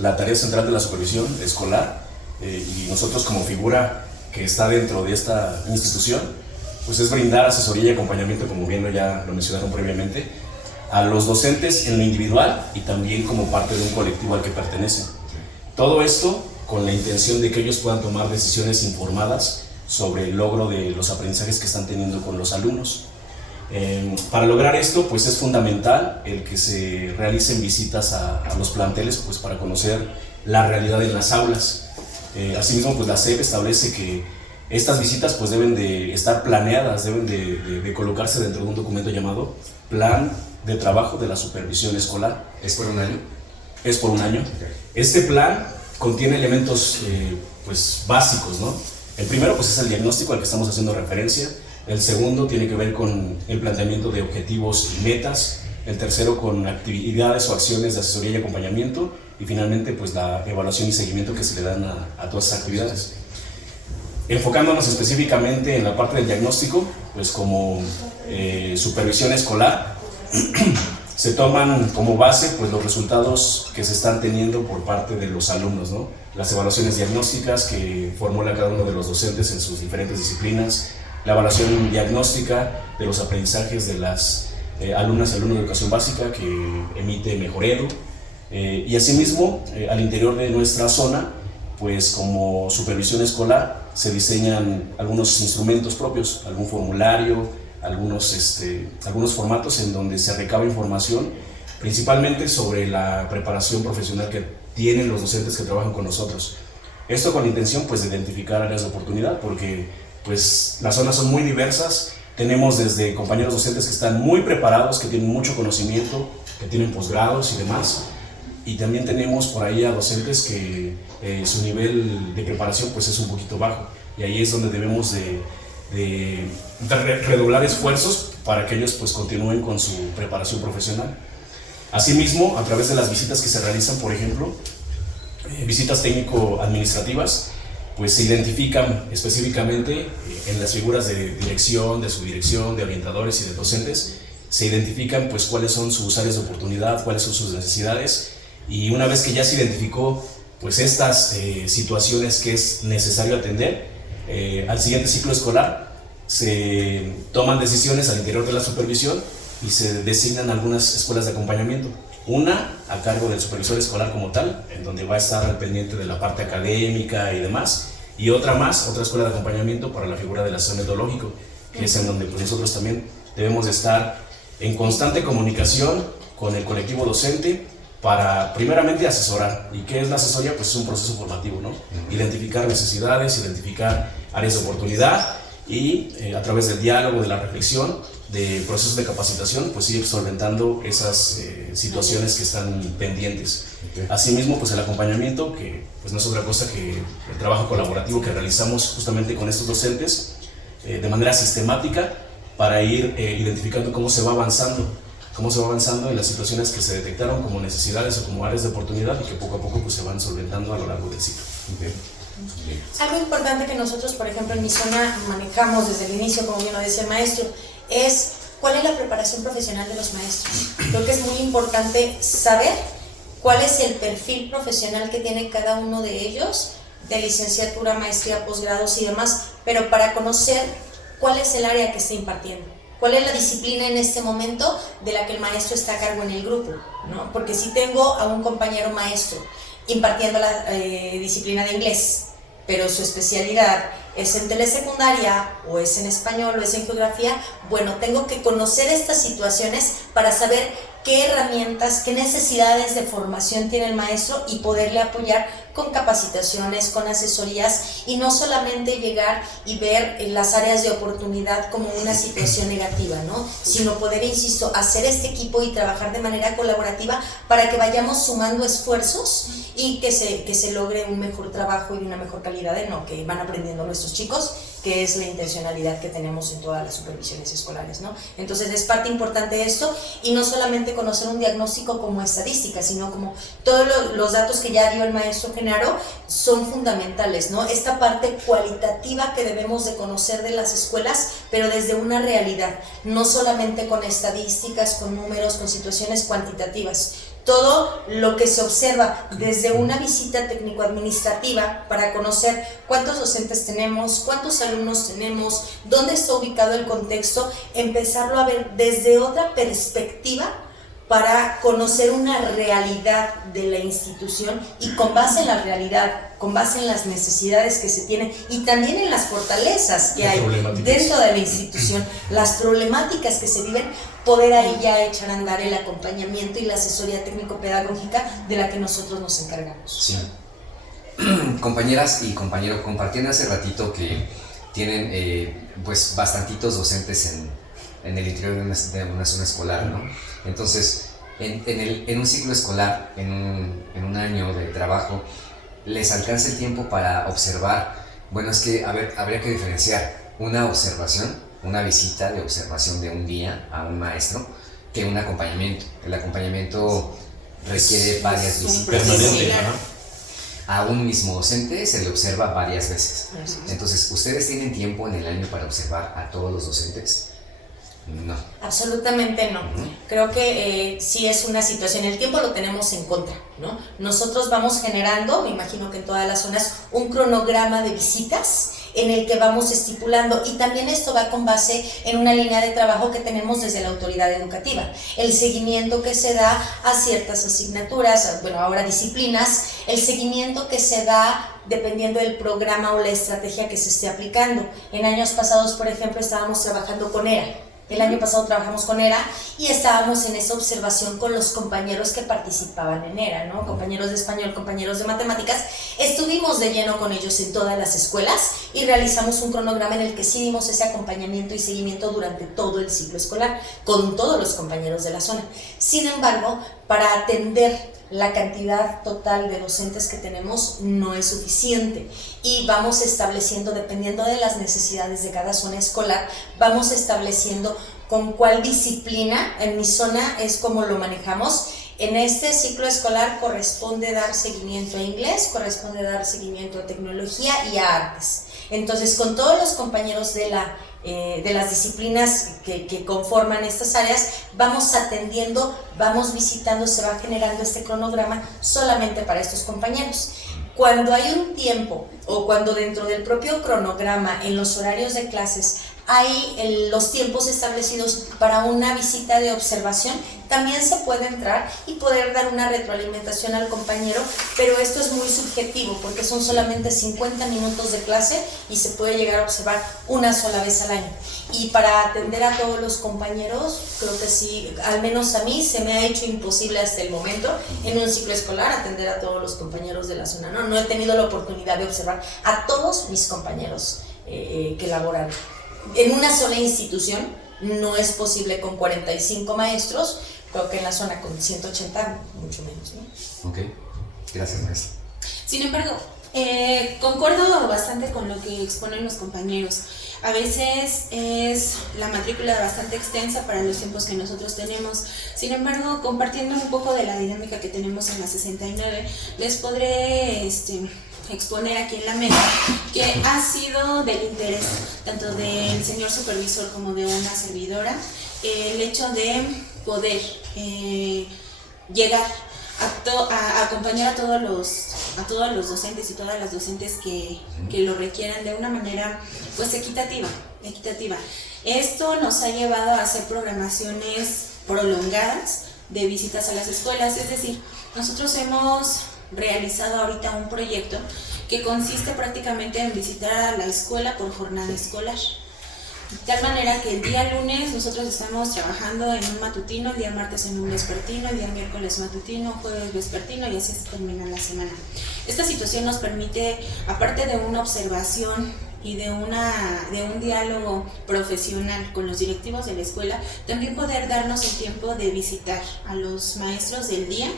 la tarea central de la supervisión escolar, y nosotros como figura que está dentro de esta institución, pues es brindar asesoría y acompañamiento, como bien ya lo mencionaron previamente, a los docentes en lo individual y también como parte de un colectivo al que pertenecen. Todo esto con la intención de que ellos puedan tomar decisiones informadas sobre el logro de los aprendizajes que están teniendo con los alumnos. Para lograr esto, pues es fundamental el que se realicen visitas a los planteles, pues para conocer la realidad en las aulas. Asimismo, pues la SEP establece que estas visitas pues deben de estar planeadas, deben de colocarse dentro de un documento llamado Plan de Trabajo de la Supervisión Escolar. ¿Es por un año? Es por un año. Okay. Este plan contiene elementos pues básicos, ¿no? El primero pues es el diagnóstico al que estamos haciendo referencia. El segundo tiene que ver con el planteamiento de objetivos y metas. El tercero con actividades o acciones de asesoría y acompañamiento. Y finalmente pues la evaluación y seguimiento que se le dan a todas esas actividades. Enfocándonos específicamente en la parte del diagnóstico, pues como supervisión escolar, se toman como base pues, los resultados que se están teniendo por parte de los alumnos, ¿no? Las evaluaciones diagnósticas que formula cada uno de los docentes en sus diferentes disciplinas, la evaluación diagnóstica de los aprendizajes de las alumnas y alumnos de educación básica que emite Mejoredu, y asimismo al interior de nuestra zona, pues como supervisión escolar se diseñan algunos instrumentos propios, algún formulario, algunos formatos en donde se recaba información principalmente sobre la preparación profesional que tienen los docentes que trabajan con nosotros. Esto con la intención pues, de identificar áreas de oportunidad, porque pues, las zonas son muy diversas. Tenemos desde compañeros docentes que están muy preparados, que tienen mucho conocimiento, que tienen posgrados y demás, y también tenemos por ahí a docentes que su nivel de preparación pues, es un poquito bajo, y ahí es donde debemos de redoblar esfuerzos para que ellos pues, continúen con su preparación profesional. Asimismo, a través de las visitas que se realizan, por ejemplo, visitas técnico-administrativas, pues se identifican específicamente en las figuras de dirección, de subdirección, de orientadores y de docentes, se identifican pues cuáles son sus áreas de oportunidad, cuáles son sus necesidades, y una vez que ya se identificó pues estas situaciones que es necesario atender, al siguiente ciclo escolar se toman decisiones al interior de la supervisión y se designan algunas escuelas de acompañamiento. Una a cargo del supervisor escolar como tal, en donde va a estar al pendiente de la parte académica y demás, y otra escuela de acompañamiento para la figura del asesor metodológico, que es en donde pues, nosotros también debemos de estar en constante comunicación con el colectivo docente para primeramente asesorar. ¿Y qué es la asesoría? Pues es un proceso formativo, ¿no? Identificar necesidades, identificar áreas de oportunidad y a través del diálogo, de la reflexión, de procesos de capacitación, pues ir solventando esas situaciones que están pendientes. Okay. Asimismo, pues el acompañamiento, que pues no es otra cosa que el trabajo colaborativo que realizamos justamente con estos docentes de manera sistemática para ir identificando cómo se va avanzando en las situaciones que se detectaron como necesidades o como áreas de oportunidad y que poco a poco pues, se van solventando a lo largo del ciclo. Okay. Algo importante que nosotros, por ejemplo, en mi zona manejamos desde el inicio, como bien lo decía el maestro, es cuál es la preparación profesional de los maestros. Creo que es muy importante saber cuál es el perfil profesional que tiene cada uno de ellos, de licenciatura, maestría, posgrados y demás, pero para conocer cuál es el área que está impartiendo, cuál es la disciplina en este momento de la que el maestro está a cargo en el grupo, ¿no? Porque si tengo a un compañero maestro impartiendo la disciplina de inglés, pero su especialidad es en telesecundaria, o es en español, o es en geografía, bueno, tengo que conocer estas situaciones para saber qué herramientas, qué necesidades de formación tiene el maestro y poderle apoyar con capacitaciones, con asesorías, y no solamente llegar y ver las áreas de oportunidad como una situación negativa, ¿no? Sino poder, insisto, hacer este equipo y trabajar de manera colaborativa para que vayamos sumando esfuerzos y que se logre un mejor trabajo y una mejor calidad en lo que van aprendiendo nuestros chicos, que es la intencionalidad que tenemos en todas las supervisiones escolares, ¿no? Entonces es parte importante esto, y no solamente conocer un diagnóstico como estadística, sino como todos los datos que ya dio el maestro Genaro son fundamentales, ¿no? Esta parte cualitativa que debemos de conocer de las escuelas, pero desde una realidad, no solamente con estadísticas, con números, con situaciones cuantitativas. Todo lo que se observa desde una visita técnico-administrativa para conocer cuántos docentes tenemos, cuántos alumnos tenemos, dónde está ubicado el contexto, empezarlo a ver desde otra perspectiva para conocer una realidad de la institución, y con base en la realidad, con base en las necesidades que se tienen y también en las fortalezas que hay dentro de la institución, las problemáticas que se viven, poder ahí ya echar a andar el acompañamiento y la asesoría técnico-pedagógica de la que nosotros nos encargamos. Sí. Compañeras y compañeros, compartiendo hace ratito que tienen pues bastantitos docentes en el interior de una zona escolar, ¿no? Entonces, en un ciclo escolar, en un año de trabajo, ¿les alcanza el tiempo para observar? Bueno, es que habría que diferenciar una observación, una visita de observación de un día a un maestro, que un acompañamiento. El acompañamiento requiere varias visitas. A un mismo docente se le observa varias veces. Entonces, ¿ustedes tienen tiempo en el año para observar a todos los docentes? No. Absolutamente no. Creo que sí es una situación, el tiempo lo tenemos en contra, ¿no? Nosotros vamos generando, me imagino que en todas las zonas, un cronograma de visitas en el que vamos estipulando, y también esto va con base en una línea de trabajo que tenemos desde la autoridad educativa, el seguimiento que se da a ciertas asignaturas, bueno, ahora disciplinas, el seguimiento que se da dependiendo del programa o la estrategia que se esté aplicando. En años pasados, por ejemplo, estábamos trabajando con ERA. El año pasado trabajamos con ERA y estábamos en esa observación con los compañeros que participaban en ERA, ¿no? Compañeros de español, compañeros de matemáticas. Estuvimos de lleno con ellos en todas las escuelas y realizamos un cronograma en el que sí dimos ese acompañamiento y seguimiento durante todo el ciclo escolar con todos los compañeros de la zona. Sin embargo, para atender la cantidad total de docentes que tenemos no es suficiente y vamos estableciendo, dependiendo de las necesidades de cada zona escolar, vamos estableciendo con cuál disciplina. En mi zona es como lo manejamos. En este ciclo escolar corresponde dar seguimiento a inglés, corresponde dar seguimiento a tecnología y a artes. Entonces, con todos los compañeros de las disciplinas que conforman estas áreas, vamos atendiendo, vamos visitando, se va generando este cronograma solamente para estos compañeros. Cuando hay un tiempo o cuando dentro del propio cronograma, en los horarios de clases, hay los tiempos establecidos para una visita de observación, también se puede entrar y poder dar una retroalimentación al compañero, pero esto es muy subjetivo porque son solamente 50 minutos de clase y se puede llegar a observar una sola vez al año. Y para atender a todos los compañeros, creo que sí, al menos a mí se me ha hecho imposible hasta el momento en un ciclo escolar atender a todos los compañeros de la zona. No he tenido la oportunidad de observar a todos mis compañeros que laboran. En una sola institución no es posible con 45 maestros, creo que en la zona con 180 mucho menos, ¿no? Ok, gracias, maestra. Sin embargo, concuerdo bastante con lo que exponen los compañeros. A veces es la matrícula bastante extensa para los tiempos que nosotros tenemos. Sin embargo, compartiendo un poco de la dinámica que tenemos en la 69, les podré exponer aquí en la mesa que ha sido del interés tanto del señor supervisor como de una servidora el hecho de poder llegar a acompañar a todos los docentes y todas las docentes que lo requieran de una manera pues equitativa. Esto nos ha llevado a hacer programaciones prolongadas de visitas a las escuelas, es decir, nosotros hemos realizado ahorita un proyecto que consiste prácticamente en visitar a la escuela por jornada escolar. De tal manera que el día lunes nosotros estamos trabajando en un matutino, el día martes en un vespertino, el día miércoles matutino, jueves vespertino y así se termina la semana. Esta situación nos permite, aparte de una observación y de un diálogo profesional con los directivos de la escuela, también poder darnos el tiempo de visitar a los maestros del día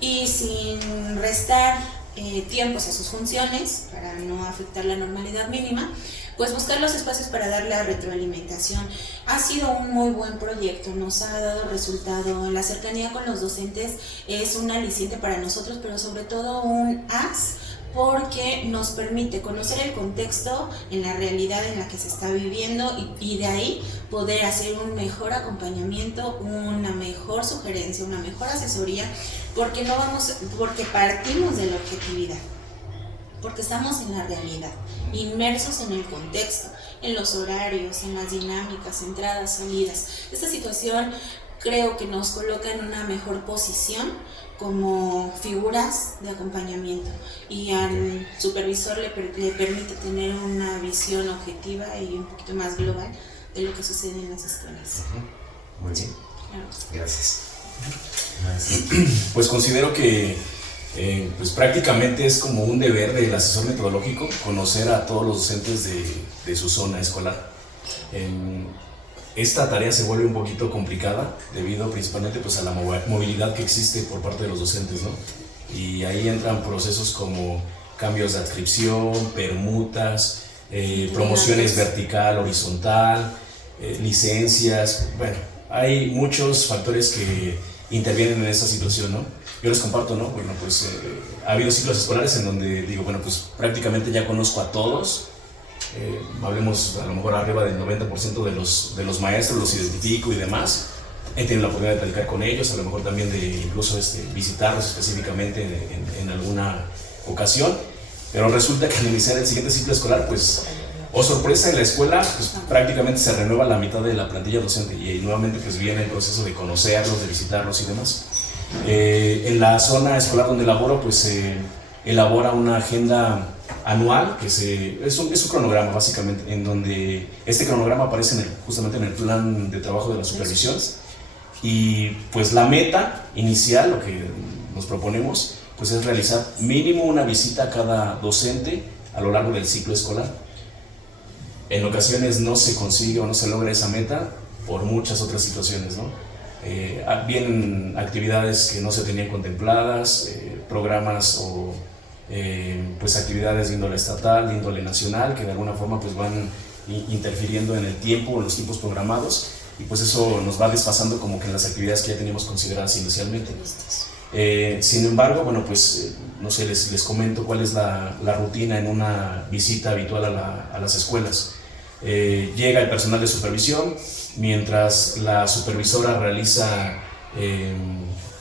y sin restar tiempos a sus funciones para no afectar la normalidad mínima, pues buscar los espacios para dar la retroalimentación. Ha sido un muy buen proyecto, nos ha dado resultado. La cercanía con los docentes es un aliciente para nosotros, pero sobre todo un as, porque nos permite conocer el contexto en la realidad en la que se está viviendo y de ahí poder hacer un mejor acompañamiento, una mejor sugerencia, una mejor asesoría, porque partimos de la objetividad, porque estamos en la realidad, inmersos en el contexto, en los horarios, en las dinámicas, entradas, salidas. Esta situación creo que nos coloca en una mejor posición como figuras de acompañamiento y al supervisor le permite tener una visión objetiva y un poquito más global de lo que sucede en las escuelas. Muy bien. Claro. Gracias. Pues considero que pues prácticamente es como un deber del asesor metodológico conocer a todos los docentes de su zona escolar. Esta tarea se vuelve un poquito complicada debido principalmente pues a la movilidad que existe por parte de los docentes, ¿no? Y ahí entran procesos como cambios de adscripción, permutas, promociones vertical, horizontal, licencias. Bueno, hay muchos factores que intervienen en esta situación, ¿no? Yo les comparto, ¿no? Bueno, pues ha habido ciclos escolares en donde digo, bueno, pues prácticamente ya conozco a todos hablemos a lo mejor arriba del 90% de los maestros, los identifico y demás. He tenido la oportunidad de platicar con ellos, a lo mejor también de incluso visitarlos específicamente en alguna ocasión, pero resulta que al iniciar el siguiente ciclo escolar, pues, oh sorpresa, en la escuela pues, prácticamente se renueva la mitad de la plantilla docente y nuevamente pues viene el proceso de conocerlos, de visitarlos y demás. En la zona escolar donde laboro, pues se elabora una agenda anual, que es un cronograma básicamente, en donde este cronograma aparece justamente en el plan de trabajo de la supervisión. Y pues la meta inicial, lo que nos proponemos, pues es realizar mínimo una visita a cada docente a lo largo del ciclo escolar. En ocasiones no se consigue o no se logra esa meta por muchas otras situaciones, ¿no? Vienen actividades que no se tenían contempladas, programas o pues actividades de índole estatal, de índole nacional, que de alguna forma pues van interfiriendo en el tiempo, en los tiempos programados, y pues eso nos va desfasando como que en las actividades que ya teníamos consideradas inicialmente. Sin embargo, bueno, pues no sé, les comento cuál es la rutina en una visita habitual a las escuelas. Llega el personal de supervisión, mientras la supervisora realiza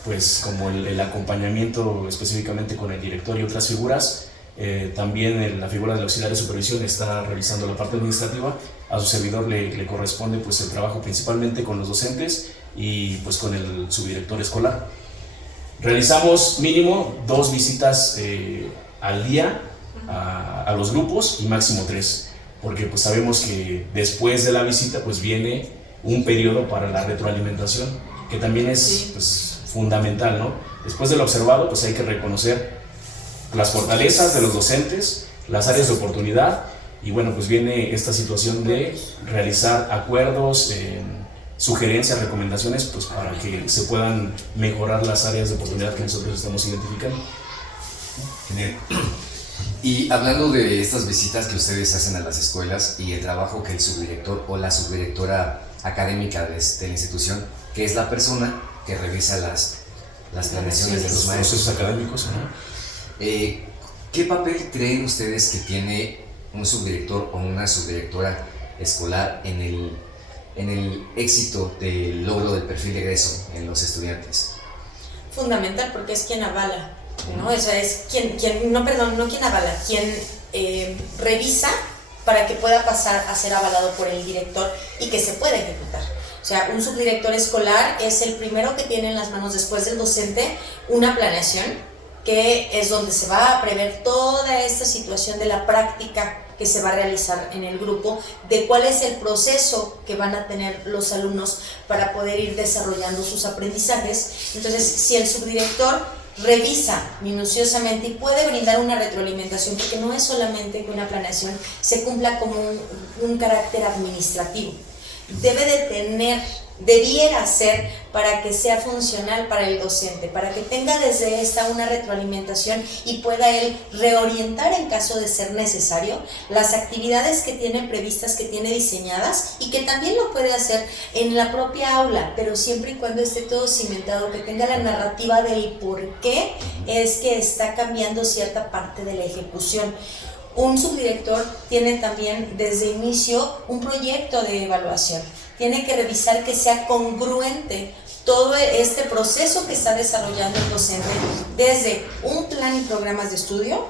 pues como el acompañamiento específicamente con el director y otras figuras. También la figura del auxiliar de supervisión está revisando la parte administrativa. A su servidor le corresponde pues el trabajo principalmente con los docentes y pues con el subdirector escolar. Realizamos mínimo 2 visitas al día a los grupos y máximo 3, porque pues sabemos que después de la visita pues viene un periodo para la retroalimentación, que también es pues, fundamental, ¿no? Después de lo observado pues hay que reconocer las fortalezas de los docentes, las áreas de oportunidad, y bueno, pues viene esta situación de realizar acuerdos, sugerencias, recomendaciones, pues para que se puedan mejorar las áreas de oportunidad que nosotros estamos identificando. Genial. Y hablando de estas visitas que ustedes hacen a las escuelas y el trabajo que el subdirector o la subdirectora académica de la institución, que es la persona que revisa las planeaciones de los maestros académicos, ¿no? ¿Qué papel creen ustedes que tiene un subdirector o una subdirectora escolar en el éxito del logro del perfil de egreso en los estudiantes? Fundamental, porque es quien avala, ¿no? O sea, es quien revisa para que pueda pasar a ser avalado por el director y que se pueda ejecutar. O sea, un subdirector escolar es el primero que tiene en las manos, después del docente, una planeación, que es donde se va a prever toda esta situación de la práctica que se va a realizar en el grupo, de cuál es el proceso que van a tener los alumnos para poder ir desarrollando sus aprendizajes. Entonces, si el subdirector revisa minuciosamente y puede brindar una retroalimentación, porque no es solamente que una planeación se cumpla como un carácter administrativo, debiera ser para que sea funcional para el docente, para que tenga desde esta una retroalimentación y pueda él reorientar en caso de ser necesario las actividades que tiene previstas, que tiene diseñadas, y que también lo puede hacer en la propia aula, pero siempre y cuando esté todo cimentado, que tenga la narrativa del por qué es que está cambiando cierta parte de la ejecución. Un subdirector tiene también desde inicio un proyecto de evaluación. Tiene que revisar que sea congruente todo este proceso que está desarrollando el docente, desde un plan y programas de estudio,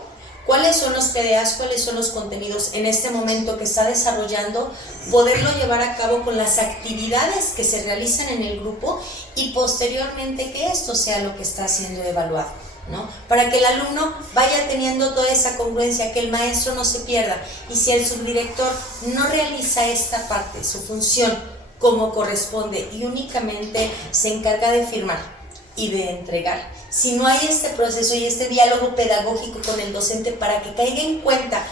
cuáles son los PDAs, cuáles son los contenidos en este momento que está desarrollando, poderlo llevar a cabo con las actividades que se realizan en el grupo y posteriormente que esto sea lo que está siendo evaluado, ¿no? Para que el alumno vaya teniendo toda esa congruencia, que el maestro no se pierda. Y si el subdirector no realiza esta parte, su función como corresponde, y únicamente se encarga de firmar y de entregar, si no hay este proceso y este diálogo pedagógico con el docente para que caiga en cuenta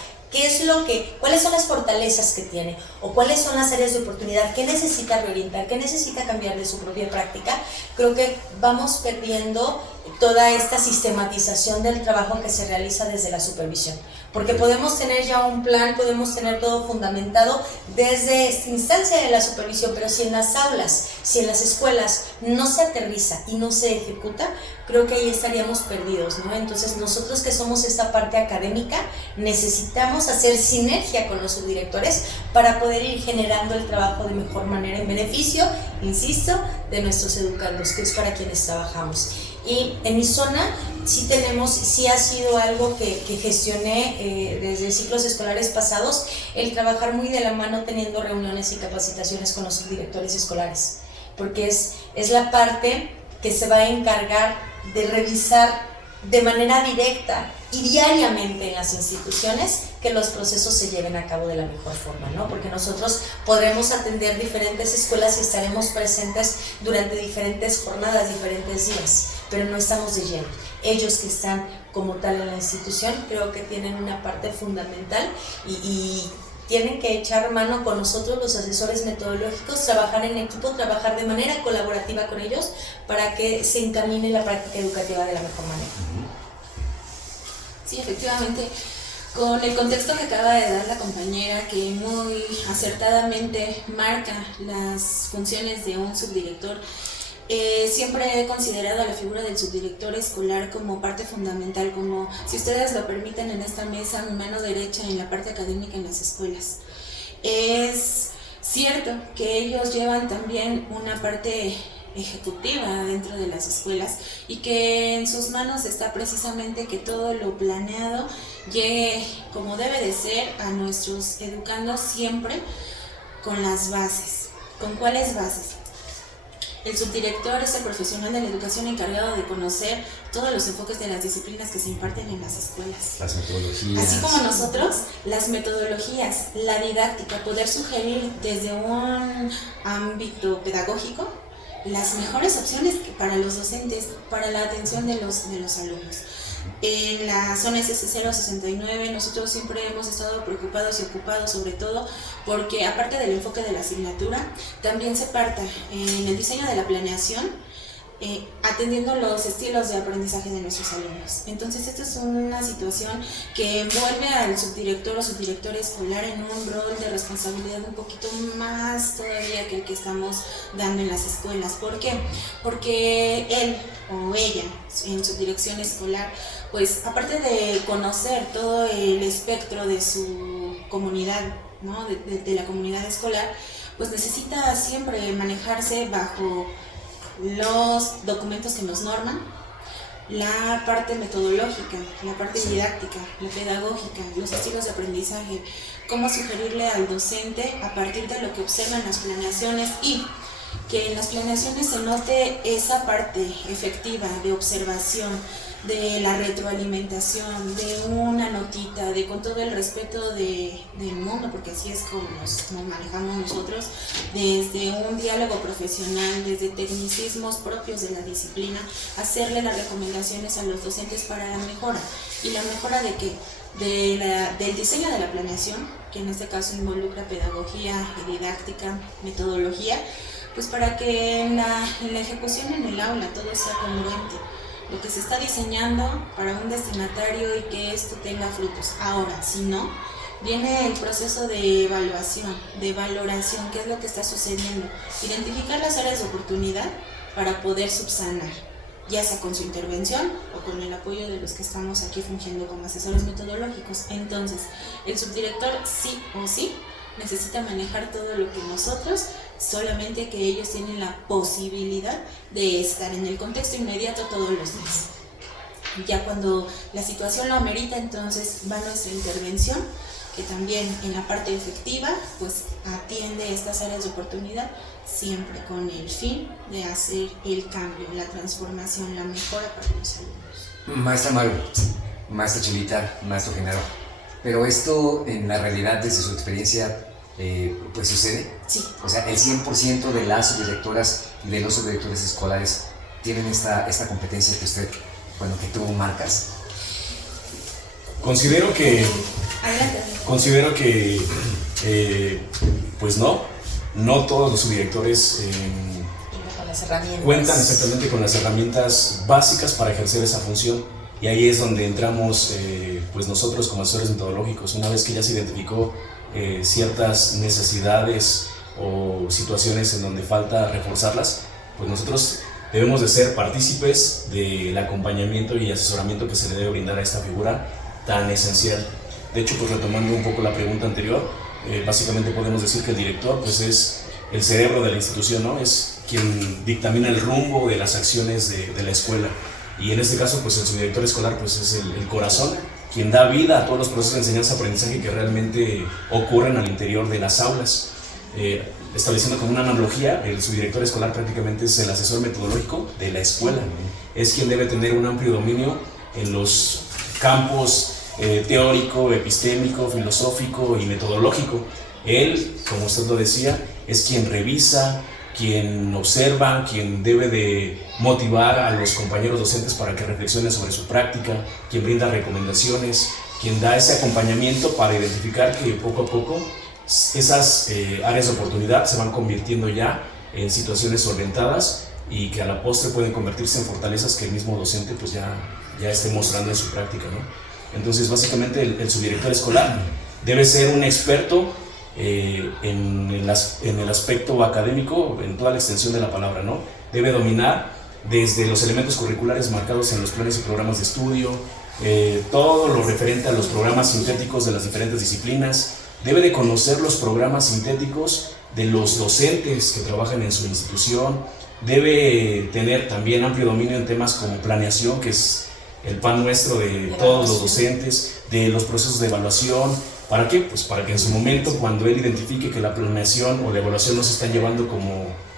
cuáles son las fortalezas que tiene o cuáles son las áreas de oportunidad, qué necesita reorientar, qué necesita cambiar de su propia práctica, creo que vamos perdiendo toda esta sistematización del trabajo que se realiza desde la supervisión. Porque podemos tener ya un plan, podemos tener todo fundamentado desde esta instancia de la supervisión, pero si en las aulas, si en las escuelas no se aterriza y no se ejecuta, creo que ahí estaríamos perdidos, ¿no? Entonces nosotros que somos esta parte académica necesitamos hacer sinergia con los subdirectores para poder ir generando el trabajo de mejor manera en beneficio, insisto, de nuestros educandos, que es para quienes trabajamos. Y en mi zona sí ha sido algo que gestioné desde ciclos escolares pasados, el trabajar muy de la mano teniendo reuniones y capacitaciones con los subdirectores escolares, porque es la parte que se va a encargar de revisar de manera directa y diariamente en las instituciones que los procesos se lleven a cabo de la mejor forma, ¿no? Porque nosotros podremos atender diferentes escuelas y estaremos presentes durante diferentes jornadas, diferentes días, pero no estamos de lleno. Ellos que están como tal en la institución creo que tienen una parte fundamental y tienen que echar mano con nosotros, los asesores metodológicos, trabajar en equipo, trabajar de manera colaborativa con ellos para que se encamine la práctica educativa de la mejor manera. Sí, efectivamente, con el contexto que acaba de dar la compañera, que muy acertadamente marca las funciones de un subdirector, siempre he considerado a la figura del subdirector escolar como parte fundamental, como, si ustedes lo permiten en esta mesa, mi mano derecha en la parte académica en las escuelas. Es cierto que ellos llevan también una parte ejecutiva dentro de las escuelas y que en sus manos está precisamente que todo lo planeado llegue como debe de ser a nuestros educandos, siempre con las bases. ¿Con cuáles bases? El subdirector es el profesional de la educación encargado de conocer todos los enfoques de las disciplinas que se imparten en las escuelas. Las metodologías. Así como nosotros, las metodologías, la didáctica, poder sugerir desde un ámbito pedagógico las mejores opciones para los docentes, para la atención de los alumnos. En la zona SS069 nosotros siempre hemos estado preocupados y ocupados sobre todo porque aparte del enfoque de la asignatura, también se parta en el diseño de la planeación, atendiendo los estilos de aprendizaje de nuestros alumnos. Entonces esta es una situación que envuelve al subdirector o subdirectora escolar en un rol de responsabilidad un poquito más todavía que el que estamos dando en las escuelas. ¿Por qué? Porque él o ella en su dirección escolar, pues aparte de conocer todo el espectro de su comunidad, ¿no? de la comunidad escolar, pues necesita siempre manejarse bajo los documentos que nos norman, la parte metodológica, la parte didáctica, la pedagógica, los estilos de aprendizaje, cómo sugerirle al docente a partir de lo que observan las planeaciones y que en las planeaciones se note esa parte efectiva de observación, de la retroalimentación, de una notita, de con todo el respeto del mundo, porque así es como nos manejamos nosotros, desde un diálogo profesional, desde tecnicismos propios de la disciplina, hacerle las recomendaciones a los docentes para la mejora. ¿Y la mejora de qué? Del diseño de la planeación, que en este caso involucra pedagogía, didáctica, metodología, pues para que en la ejecución en el aula todo sea congruente, lo que se está diseñando para un destinatario y que esto tenga frutos. Ahora, si no, viene el proceso de evaluación, de valoración, qué es lo que está sucediendo, identificar las áreas de oportunidad para poder subsanar, ya sea con su intervención o con el apoyo de los que estamos aquí fungiendo como asesores metodológicos. Entonces, el subdirector sí o sí necesita manejar todo lo que nosotros, solamente que ellos tienen la posibilidad de estar en el contexto inmediato todos los días. Ya cuando la situación lo amerita, entonces va nuestra intervención, que también en la parte efectiva pues atiende estas áreas de oportunidad, siempre con el fin de hacer el cambio, la transformación, la mejora para los alumnos. Maestra Maru, maestra Chelita, maestro Genaro, pero esto en la realidad desde su experiencia pues sucede. Sí. O sea, el 100% de las subdirectoras y de los subdirectores escolares tienen esta competencia que usted, bueno, que tú marcas. Considero que pues no todos los subdirectores las herramientas. Cuentan exactamente con las herramientas básicas para ejercer esa función, y ahí es donde entramos pues nosotros como asesores metodológicos. Una vez que ya se identificó ciertas necesidades o situaciones en donde falta reforzarlas, pues nosotros debemos de ser partícipes del acompañamiento y asesoramiento que se le debe brindar a esta figura tan esencial. De hecho, pues retomando un poco la pregunta anterior, básicamente podemos decir que el director pues es el cerebro de la institución, ¿no? Es quien dictamina el rumbo de las acciones de la escuela, y en este caso pues el subdirector escolar pues es el corazón, quien da vida a todos los procesos de enseñanza-aprendizaje que realmente ocurren al interior de las aulas. Estableciendo como una analogía, el subdirector escolar prácticamente es el asesor metodológico de la escuela, es quien debe tener un amplio dominio en los campos teórico, epistémico, filosófico y metodológico. Él, como usted lo decía, es quien revisa, quien observa, quien debe de motivar a los compañeros docentes para que reflexionen sobre su práctica, quien brinda recomendaciones, quien da ese acompañamiento para identificar que poco a poco esas áreas de oportunidad se van convirtiendo ya en situaciones solventadas y que a la postre pueden convertirse en fortalezas que el mismo docente pues ya esté mostrando en su práctica, ¿no? Entonces básicamente el subdirector escolar debe ser un experto en el aspecto académico, en toda la extensión de la palabra, ¿no? Debe dominar desde los elementos curriculares marcados en los planes y programas de estudio, todo lo referente a los programas sintéticos de las diferentes disciplinas. Debe de conocer los programas sintéticos de los docentes que trabajan en su institución. Debe tener también amplio dominio en temas como planeación, que es el pan nuestro de todos los docentes, de los procesos de evaluación. ¿Para qué? Pues para que en su momento, cuando él identifique que la planeación o la evaluación no se está llevando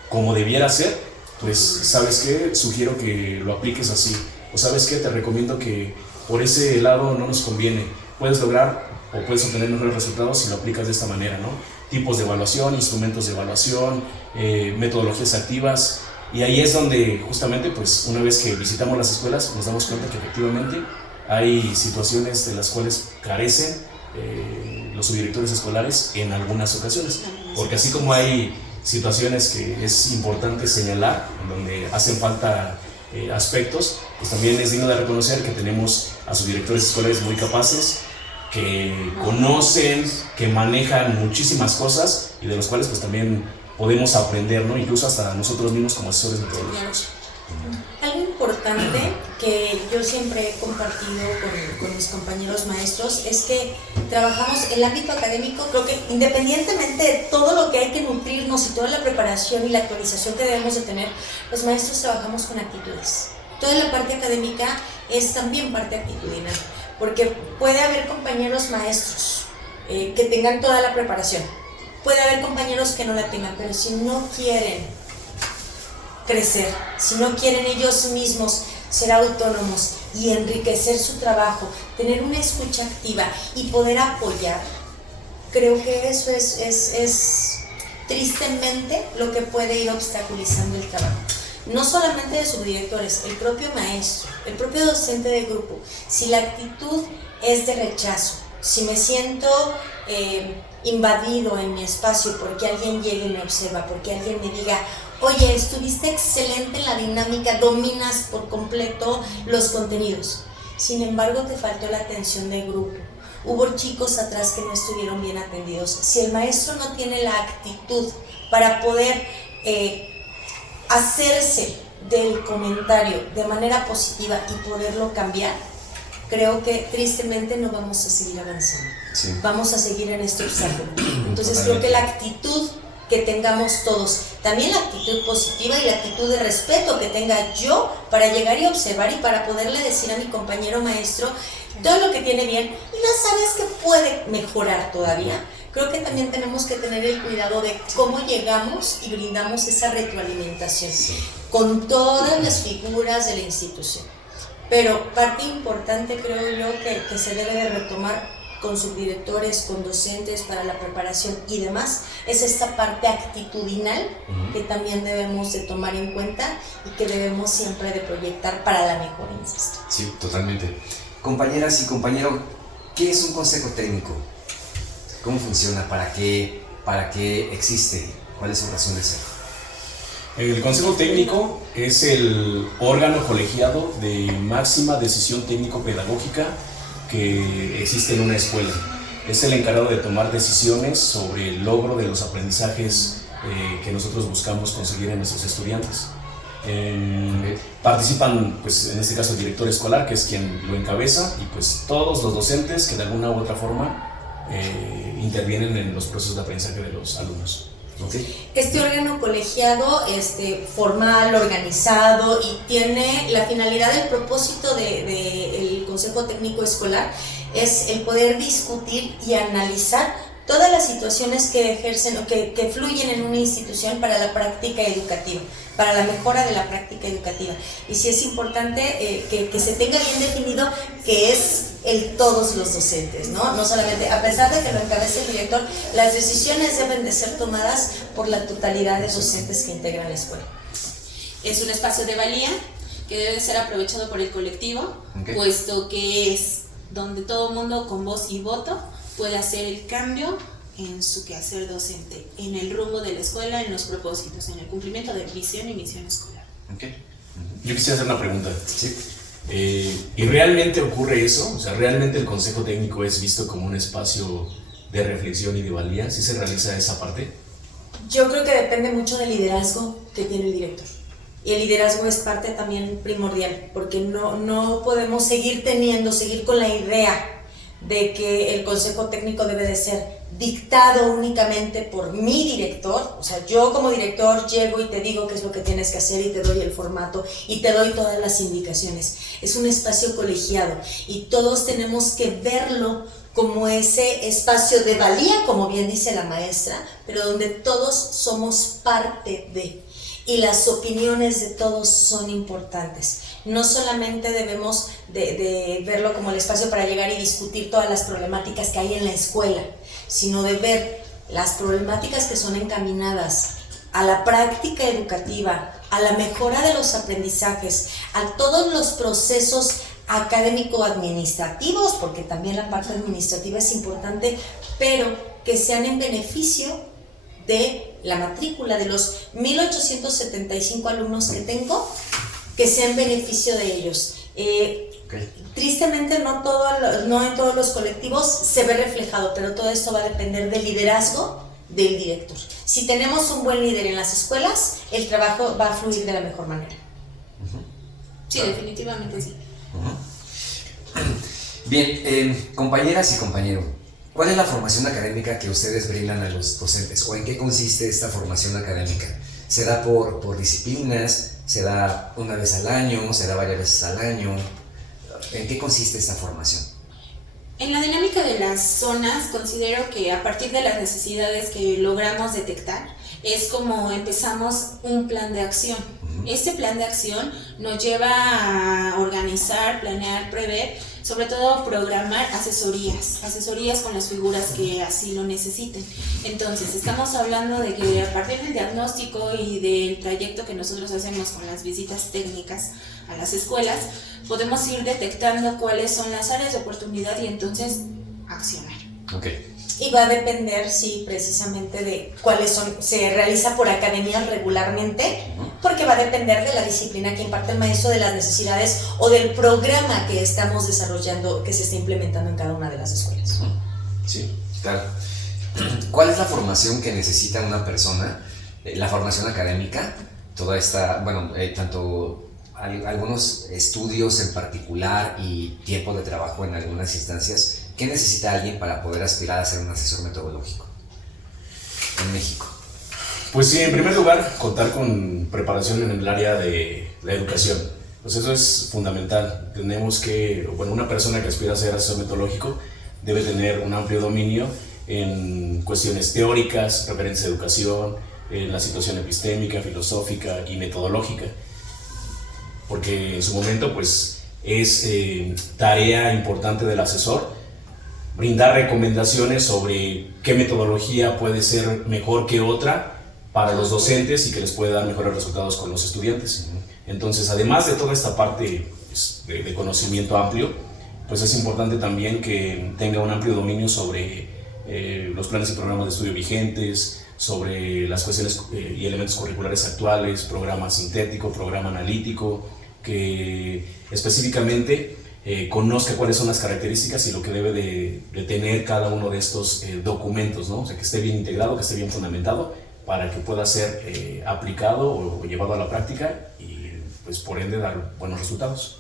como debiera ser, pues ¿sabes qué? Sugiero que lo apliques así. O ¿sabes qué? Te recomiendo que por ese lado no nos conviene. Puedes lograr o puedes obtener mejores resultados si lo aplicas de esta manera, ¿no? Tipos de evaluación, instrumentos de evaluación, metodologías activas. Y ahí es donde justamente, pues una vez que visitamos las escuelas, nos damos cuenta que efectivamente hay situaciones de las cuales carecen los subdirectores escolares en algunas ocasiones. Porque así como hay situaciones que es importante señalar, en donde hacen falta aspectos, pues también es digno de reconocer que tenemos a subdirectores escolares muy capaces, que conocen, que manejan muchísimas cosas y de los cuales pues también podemos aprender, ¿no? Incluso hasta nosotros mismos como asesores metodológicos. Algo importante que yo siempre he compartido con mis compañeros maestros es que trabajamos el ámbito académico. Creo que independientemente de todo lo que hay que nutrirnos y toda la preparación y la actualización que debemos de tener, los maestros trabajamos con actitudes. Toda la parte académica es también parte actitudinal, porque puede haber compañeros maestros que tengan toda la preparación, puede haber compañeros que no la tengan, pero si no quieren crecer, si no quieren ellos mismos ser autónomos y enriquecer su trabajo, tener una escucha activa y poder apoyar, creo que eso es tristemente lo que puede ir obstaculizando el trabajo. No solamente de subdirectores, el propio maestro, el propio docente de grupo. Si la actitud es de rechazo, si me siento invadido en mi espacio porque alguien llegue y me observa, porque alguien me diga: oye, estuviste excelente en la dinámica, dominas por completo los contenidos. Sin embargo, te faltó la atención del grupo. Hubo chicos atrás que no estuvieron bien atendidos. Si el maestro no tiene la actitud para poder hacerse del comentario de manera positiva y poderlo cambiar, creo que tristemente no vamos a seguir avanzando. Sí. Vamos a seguir en este obstáculo. Entonces creo que la actitud que tengamos todos, también la actitud positiva y la actitud de respeto que tenga yo para llegar y observar y para poderle decir a mi compañero maestro todo lo que tiene bien y las áreas que puede mejorar todavía. Creo que también tenemos que tener el cuidado de cómo llegamos y brindamos esa retroalimentación con todas las figuras de la institución. Pero parte importante, creo yo, que se debe de retomar con subdirectores, con docentes para la preparación y demás, es esta parte actitudinal que también debemos de tomar en cuenta y que debemos siempre de proyectar para la mejora, insisto. Sí, totalmente. Compañeras y compañeros, ¿qué es un consejo técnico? ¿Cómo funciona? ¿Para qué existe? ¿Cuál es su razón de ser? El Consejo Técnico es el órgano colegiado de máxima decisión técnico-pedagógica que existe en una escuela. Es el encargado de tomar decisiones sobre el logro de los aprendizajes que nosotros buscamos conseguir en nuestros estudiantes. Participan, pues, en este caso el director escolar, que es quien lo encabeza, y pues todos los docentes que de alguna u otra forma intervienen en los procesos de aprendizaje de los alumnos. Okay. Este órgano colegiado, formal, organizado, y tiene la finalidad, el propósito del Consejo Técnico Escolar es el poder discutir y analizar todas las situaciones que ejercen o que fluyen en una institución para la práctica educativa, para la mejora de la práctica educativa. Y sí es importante que se tenga bien definido que es el todos los docentes, ¿no? No solamente, a pesar de que lo encabece el director, las decisiones deben de ser tomadas por la totalidad de docentes que integran la escuela. Es un espacio de valía que debe de ser aprovechado por el colectivo, Okay. puesto que es donde todo el mundo con voz y voto puede hacer el cambio en su quehacer docente, en el rumbo de la escuela, en los propósitos, en el cumplimiento de visión y misión escolar. Okay. Yo quisiera hacer una pregunta. Sí. ¿Y realmente ocurre eso? O sea, ¿realmente el Consejo Técnico es visto como un espacio de reflexión y de valía? ¿Sí se realiza esa parte? Yo creo que depende mucho del liderazgo que tiene el director. Y el liderazgo es parte también primordial, porque no podemos seguir con la idea de que el Consejo Técnico debe de ser dictado únicamente por mi director. O sea, yo como director llego y te digo qué es lo que tienes que hacer y te doy el formato y te doy todas las indicaciones. Es un espacio colegiado y todos tenemos que verlo como ese espacio de valía, como bien dice la maestra, pero donde todos somos parte de, y las opiniones de todos son importantes. No solamente debemos de verlo como el espacio para llegar y discutir todas las problemáticas que hay en la escuela, sino de ver las problemáticas que son encaminadas a la práctica educativa, a la mejora de los aprendizajes, a todos los procesos académico-administrativos, porque también la parte administrativa es importante, pero que sean en beneficio de la matrícula de los 1,875 alumnos que tengo, que sea en beneficio de ellos. Tristemente no en todos los colectivos se ve reflejado, pero todo esto va a depender del liderazgo del director. Si tenemos un buen líder en las escuelas, el trabajo va a fluir de la mejor manera. Sí, definitivamente sí. Bien, compañeras y compañero, ¿cuál es la formación académica que ustedes brindan a los docentes? ¿O en qué consiste esta formación académica? ¿Se da por disciplinas? ¿Se da una vez al año? ¿Se da varias veces al año? ¿En qué consiste esta formación? En la dinámica de las zonas, considero que a partir de las necesidades que logramos detectar, es como empezamos un plan de acción. Este plan de acción nos lleva a organizar, planear, prever, sobre todo programar asesorías con las figuras que así lo necesiten. Entonces, estamos hablando de que a partir del diagnóstico y del trayecto que nosotros hacemos con las visitas técnicas a las escuelas, podemos ir detectando cuáles son las áreas de oportunidad y entonces accionar. Okay. Y va a depender, sí, precisamente de cuáles son, se realiza por academias regularmente, porque va a depender de la disciplina que imparte el maestro, de las necesidades o del programa que estamos desarrollando, que se está implementando en cada una de las escuelas. Sí, claro. ¿Cuál es la formación que necesita una persona? La formación académica, toda esta, bueno, tanto algunos estudios en particular y tiempo de trabajo en algunas instancias. ¿Qué necesita alguien para poder aspirar a ser un asesor metodológico en México? Pues sí, en primer lugar, contar con preparación en el área de la educación. Pues eso es fundamental. Tenemos que, bueno, una persona que aspira a ser asesor metodológico debe tener un amplio dominio en cuestiones teóricas, referentes a educación, en la situación epistémica, filosófica y metodológica. Porque en su momento, pues, es tarea importante del asesor brindar recomendaciones sobre qué metodología puede ser mejor que otra para los docentes y que les puede dar mejores resultados con los estudiantes. Entonces, además de toda esta parte de conocimiento amplio, pues es importante también que tenga un amplio dominio sobre los planes y programas de estudio vigentes, sobre las cuestiones y elementos curriculares actuales, programa sintético, programa analítico, que específicamente conozca cuáles son las características y lo que debe de tener cada uno de estos documentos, ¿no? O sea, que esté bien integrado, que esté bien fundamentado, para que pueda ser aplicado o llevado a la práctica y pues por ende dar buenos resultados.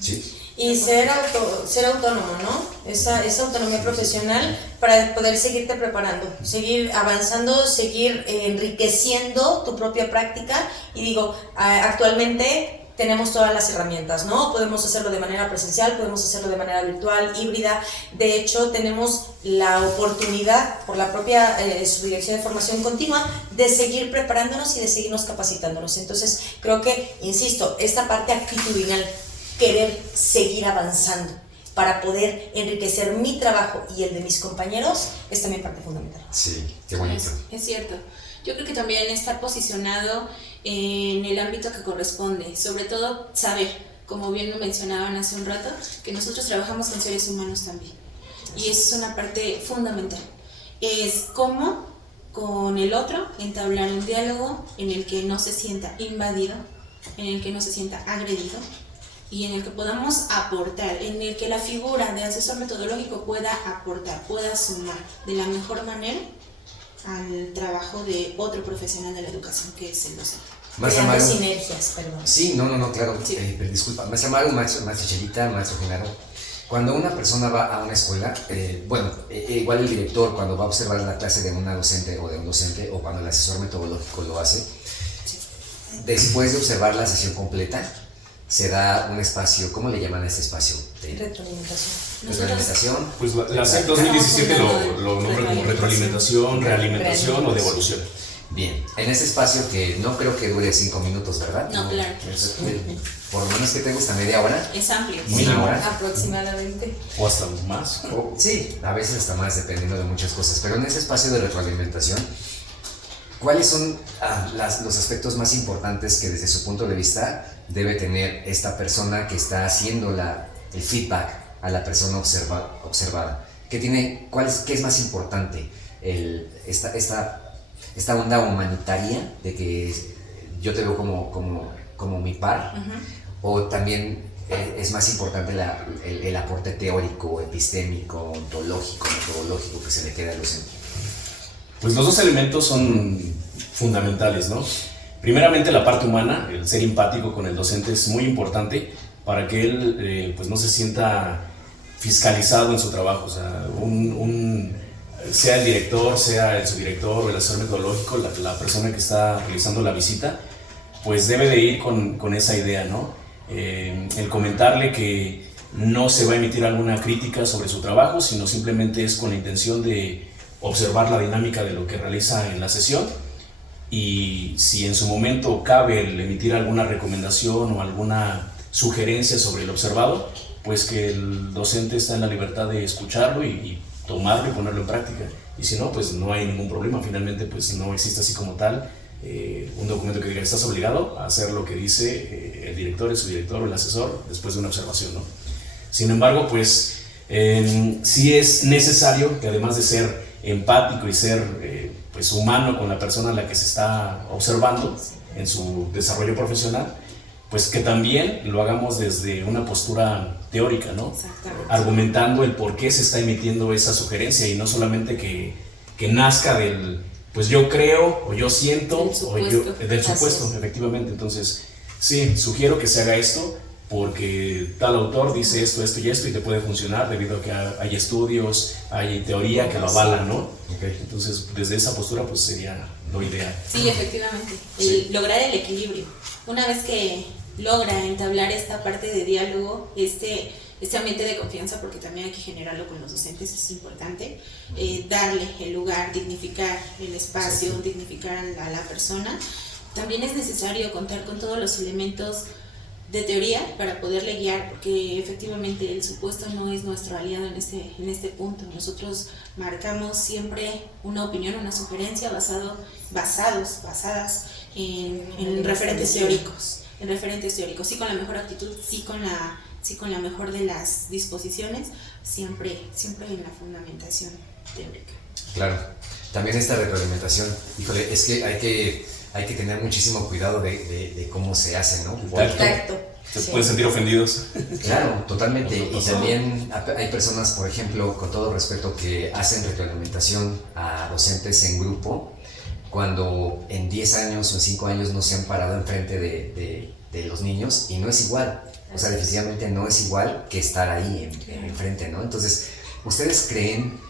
Sí. Y ser autónomo, ¿no? Esa autonomía profesional para poder seguirte preparando, seguir avanzando, seguir enriqueciendo tu propia práctica. Y digo, actualmente tenemos todas las herramientas, ¿no? Podemos hacerlo de manera presencial, podemos hacerlo de manera virtual, híbrida. De hecho, tenemos la oportunidad, por la propia Subdirección de Formación Continua, de seguir preparándonos y de seguirnos capacitándonos. Entonces, creo que, insisto, esta parte actitudinal, querer seguir avanzando para poder enriquecer mi trabajo y el de mis compañeros, es también parte fundamental. Sí, qué bonito. Es cierto. Yo creo que también estar posicionado en el ámbito que corresponde, sobre todo saber, como bien lo mencionaban hace un rato, que nosotros trabajamos con seres humanos también. Y eso es una parte fundamental. Es cómo con el otro entablar un diálogo en el que no se sienta invadido, en el que no se sienta agredido, y en el que podamos aportar, en el que la figura de asesor metodológico pueda aportar, pueda sumar de la mejor manera al trabajo de otro profesional de la educación, que es el docente. Creando sinergias, perdón. Sí, no, claro. Sí. Disculpa, maestra Maru, maestro Chelita, maestro Genaro. Cuando una persona va a una escuela, igual el director cuando va a observar la clase de una docente o de un docente, o cuando el asesor metodológico lo hace, después de observar la sesión completa, se da un espacio, ¿cómo le llaman a este espacio? Retroalimentación. Retroalimentación. Pues la SEP 2017 lo nombra como retroalimentación, realimentación o devolución. Bien, en ese espacio que no creo que dure 5 minutos, ¿verdad? No, claro. Por lo menos que te gusta media hora. Es amplio. Una hora. Aproximadamente. O hasta más. Sí, a veces hasta más, dependiendo de muchas cosas. Pero en ese espacio de retroalimentación, ¿cuáles son los aspectos más importantes que desde su punto de vista debe tener esta persona que está haciendo el feedback a la persona observada? ¿Qué es más importante? Esta onda humanitaria de que yo te veo como mi par, o también es más importante el aporte teórico, epistémico, ontológico, metodológico que se le queda al docente. Pues los dos elementos son fundamentales, ¿no? Primeramente la parte humana, el ser empático con el docente es muy importante para que él pues no se sienta fiscalizado en su trabajo. O sea, sea el director, sea el subdirector o el asesor metodológico, la persona que está realizando la visita, pues debe de ir con esa idea, ¿no? El comentarle que no se va a emitir alguna crítica sobre su trabajo, sino simplemente es con la intención de observar la dinámica de lo que realiza en la sesión, y si en su momento cabe el emitir alguna recomendación o alguna sugerencia sobre el observado, pues que el docente está en la libertad de escucharlo y tomarlo y ponerlo en práctica. Y si no, pues no hay ningún problema. Finalmente, pues no existe así como tal un documento que diga estás obligado a hacer lo que dice el director, el subdirector o el asesor después de una observación, ¿no? Sin embargo, pues sí es necesario que, además de ser empático y ser pues humano con la persona a la que se está observando en su desarrollo profesional, pues que también lo hagamos desde una postura teórica, ¿no? Exactamente. Argumentando el por qué se está emitiendo esa sugerencia, y no solamente que nazca del pues yo creo o yo siento del supuesto, efectivamente. Entonces sí, sugiero que se haga esto porque tal autor dice esto y esto, y te puede funcionar debido a que hay estudios, hay teoría que lo avalan, ¿no? Okay. Entonces, desde esa postura, pues sería lo ideal. Sí, efectivamente. Lograr el equilibrio. Una vez que logra entablar esta parte de diálogo, este ambiente de confianza, porque también hay que generarlo con los docentes, es importante, darle el lugar, dignificar el espacio, dignificar a la persona. También es necesario contar con todos los elementos de teoría para poderle guiar, porque efectivamente el supuesto no es nuestro aliado en este punto. Nosotros marcamos siempre una opinión, una sugerencia basadas en referentes teóricos, sí con la mejor actitud, sí con la mejor de las disposiciones, siempre en la fundamentación. Claro. También esta retroalimentación, híjole, es que hay que tener muchísimo cuidado de cómo se hace, ¿no? Exacto. Se Sí. pueden sentir ofendidos. Claro, totalmente. Nos Y pasó. también hay personas, por ejemplo, con todo respeto, que hacen retroalimentación a docentes en grupo cuando en 10 años o en 5 años no se han parado enfrente de los niños, y no es igual. O sea, definitivamente no es igual que estar ahí enfrente, ¿no? Entonces, ¿ustedes creen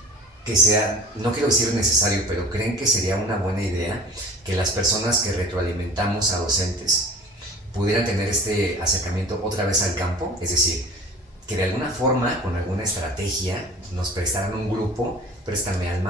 que sea, no quiero decir necesario, pero creen que sería una buena idea que las personas que retroalimentamos a docentes pudieran tener este acercamiento otra vez al campo? Es decir, que de alguna forma, con alguna estrategia, nos prestaran un grupo, préstame al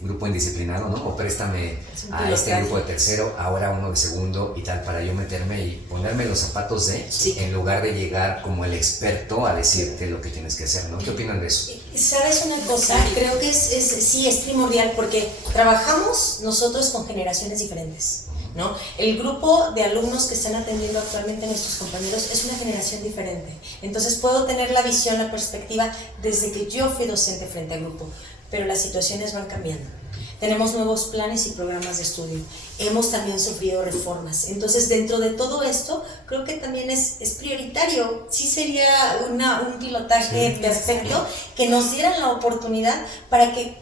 grupo indisciplinado, ¿no? O préstame a este grupo de tercero, ahora uno de segundo y tal, para yo meterme y ponerme los zapatos Sí. en lugar de llegar como el experto a decirte lo que tienes que hacer, ¿no? ¿Qué opinan de eso? ¿Sabes una cosa? Creo que sí es primordial porque trabajamos nosotros con generaciones diferentes, ¿no? El grupo de alumnos que están atendiendo actualmente a nuestros compañeros es una generación diferente. Entonces puedo tener la visión, la perspectiva desde que yo fui docente frente al grupo, pero las situaciones van cambiando. Tenemos nuevos planes y programas de estudio. Hemos también sufrido reformas. Entonces, dentro de todo esto, creo que también es prioritario. Sí sería un pilotaje perfecto que nos dieran la oportunidad para que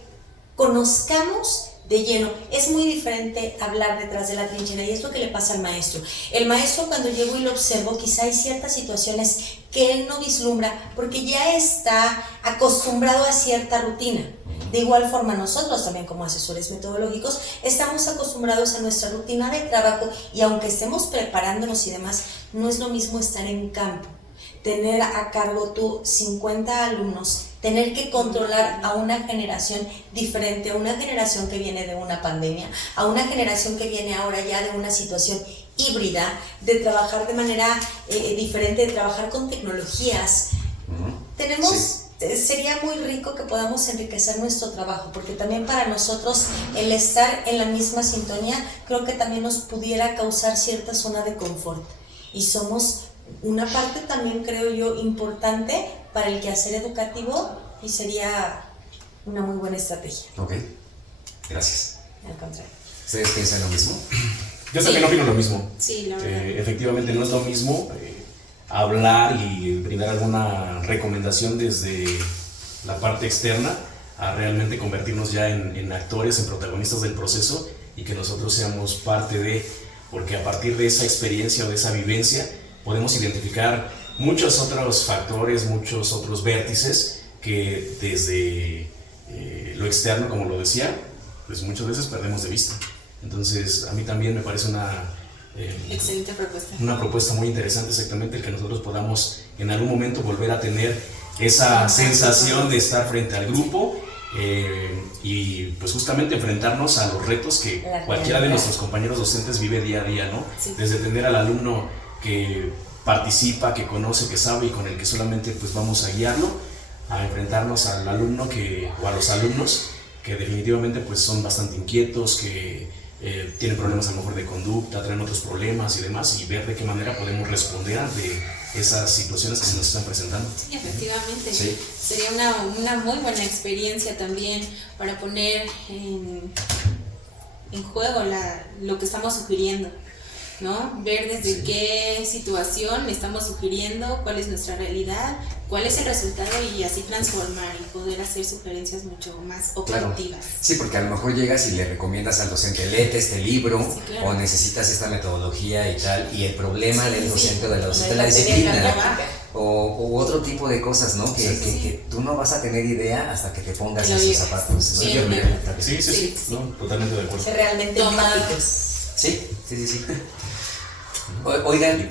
conozcamos de lleno. Es muy diferente hablar detrás de la trinchera, y es lo que le pasa al maestro. El maestro, cuando llego y lo observo, quizá hay ciertas situaciones que él no vislumbra porque ya está acostumbrado a cierta rutina. De igual forma, nosotros también como asesores metodológicos estamos acostumbrados a nuestra rutina de trabajo, y aunque estemos preparándonos y demás, no es lo mismo estar en campo, tener a cargo tú 50 alumnos, tener que controlar a una generación diferente, a una generación que viene de una pandemia, a una generación que viene ahora ya de una situación híbrida, de trabajar de manera diferente, de trabajar con tecnologías. Tenemos... Sería muy rico que podamos enriquecer nuestro trabajo, porque también para nosotros el estar en la misma sintonía creo que también nos pudiera causar cierta zona de confort, y somos una parte también, creo yo, importante para el quehacer educativo, y sería una muy buena estrategia. Ok, gracias. Al contrario. ¿Ustedes piensan lo mismo? Yo también opino lo mismo. Sí, la verdad. Efectivamente no es lo mismo hablar y brindar alguna recomendación desde la parte externa a realmente convertirnos ya en actores, en protagonistas del proceso, y que nosotros seamos parte de, porque a partir de esa experiencia o de esa vivencia podemos identificar muchos otros factores, muchos otros vértices que desde lo externo, como lo decía, pues muchas veces perdemos de vista. Entonces a mí también me parece Excelente propuesta. una propuesta muy interesante, exactamente, el que nosotros podamos en algún momento volver a tener esa sensación de estar frente al grupo y pues justamente enfrentarnos a los retos que cualquiera de nuestros compañeros docentes vive día a día, ¿no? Sí. Desde tener al alumno que participa, que conoce, que sabe y con el que solamente pues vamos a guiarlo, a enfrentarnos al alumno o a los alumnos que definitivamente pues son bastante inquietos, que tienen problemas a lo mejor de conducta, traen otros problemas y demás, y ver de qué manera podemos responder ante esas situaciones que se nos están presentando. Sí, efectivamente. Sí. Sería una muy buena experiencia también para poner en juego lo que estamos sugiriendo, ¿no? Ver desde qué situación estamos sugiriendo, cuál es nuestra realidad, cuál es el resultado, y así transformar y poder hacer sugerencias mucho más objetivas. Claro. Sí, porque a lo mejor llegas y le recomiendas al docente, léete este libro, Sí, claro. o necesitas esta metodología y tal, y el problema del Sí, docente sí. o de la docente es No la es la teoría, disciplina, la práctica. o otro tipo de cosas, ¿no? Que tú no vas a tener idea hasta que te pongas en sus zapatos. ¿No? Bien, bien. Sí, no, totalmente de acuerdo. Ser realmente empáticos. Sí. Oigan,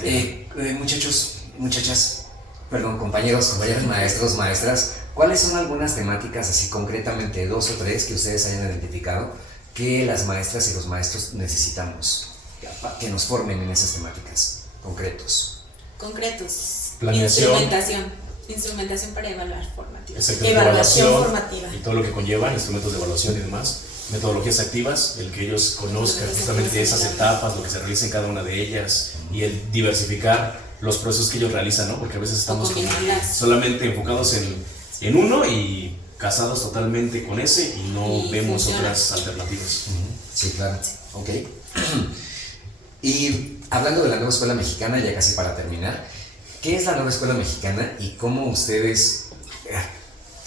muchachos, muchachas, perdón, compañeros, maestros, maestras, ¿cuáles son algunas temáticas, así concretamente 2 o 3, que ustedes hayan identificado que las maestras y los maestros necesitamos que nos formen en esas temáticas concretos? Planeación. Instrumentación para evaluar formativamente. Exactamente, Evaluación formativa. y todo lo que conlleva, instrumentos de evaluación y demás, metodologías activas, el que ellos conozcan justamente esas etapas, lo que se realiza en cada una de ellas, y el diversificar los procesos que ellos realizan, ¿no? Porque a veces estamos como combinarlas. solamente enfocados en uno, y casados totalmente con ese y no Y vemos funciona. otras alternativas. Sí, claro. Ok. Y hablando de la nueva escuela mexicana, ya casi para terminar, ¿qué es la nueva escuela mexicana y cómo ustedes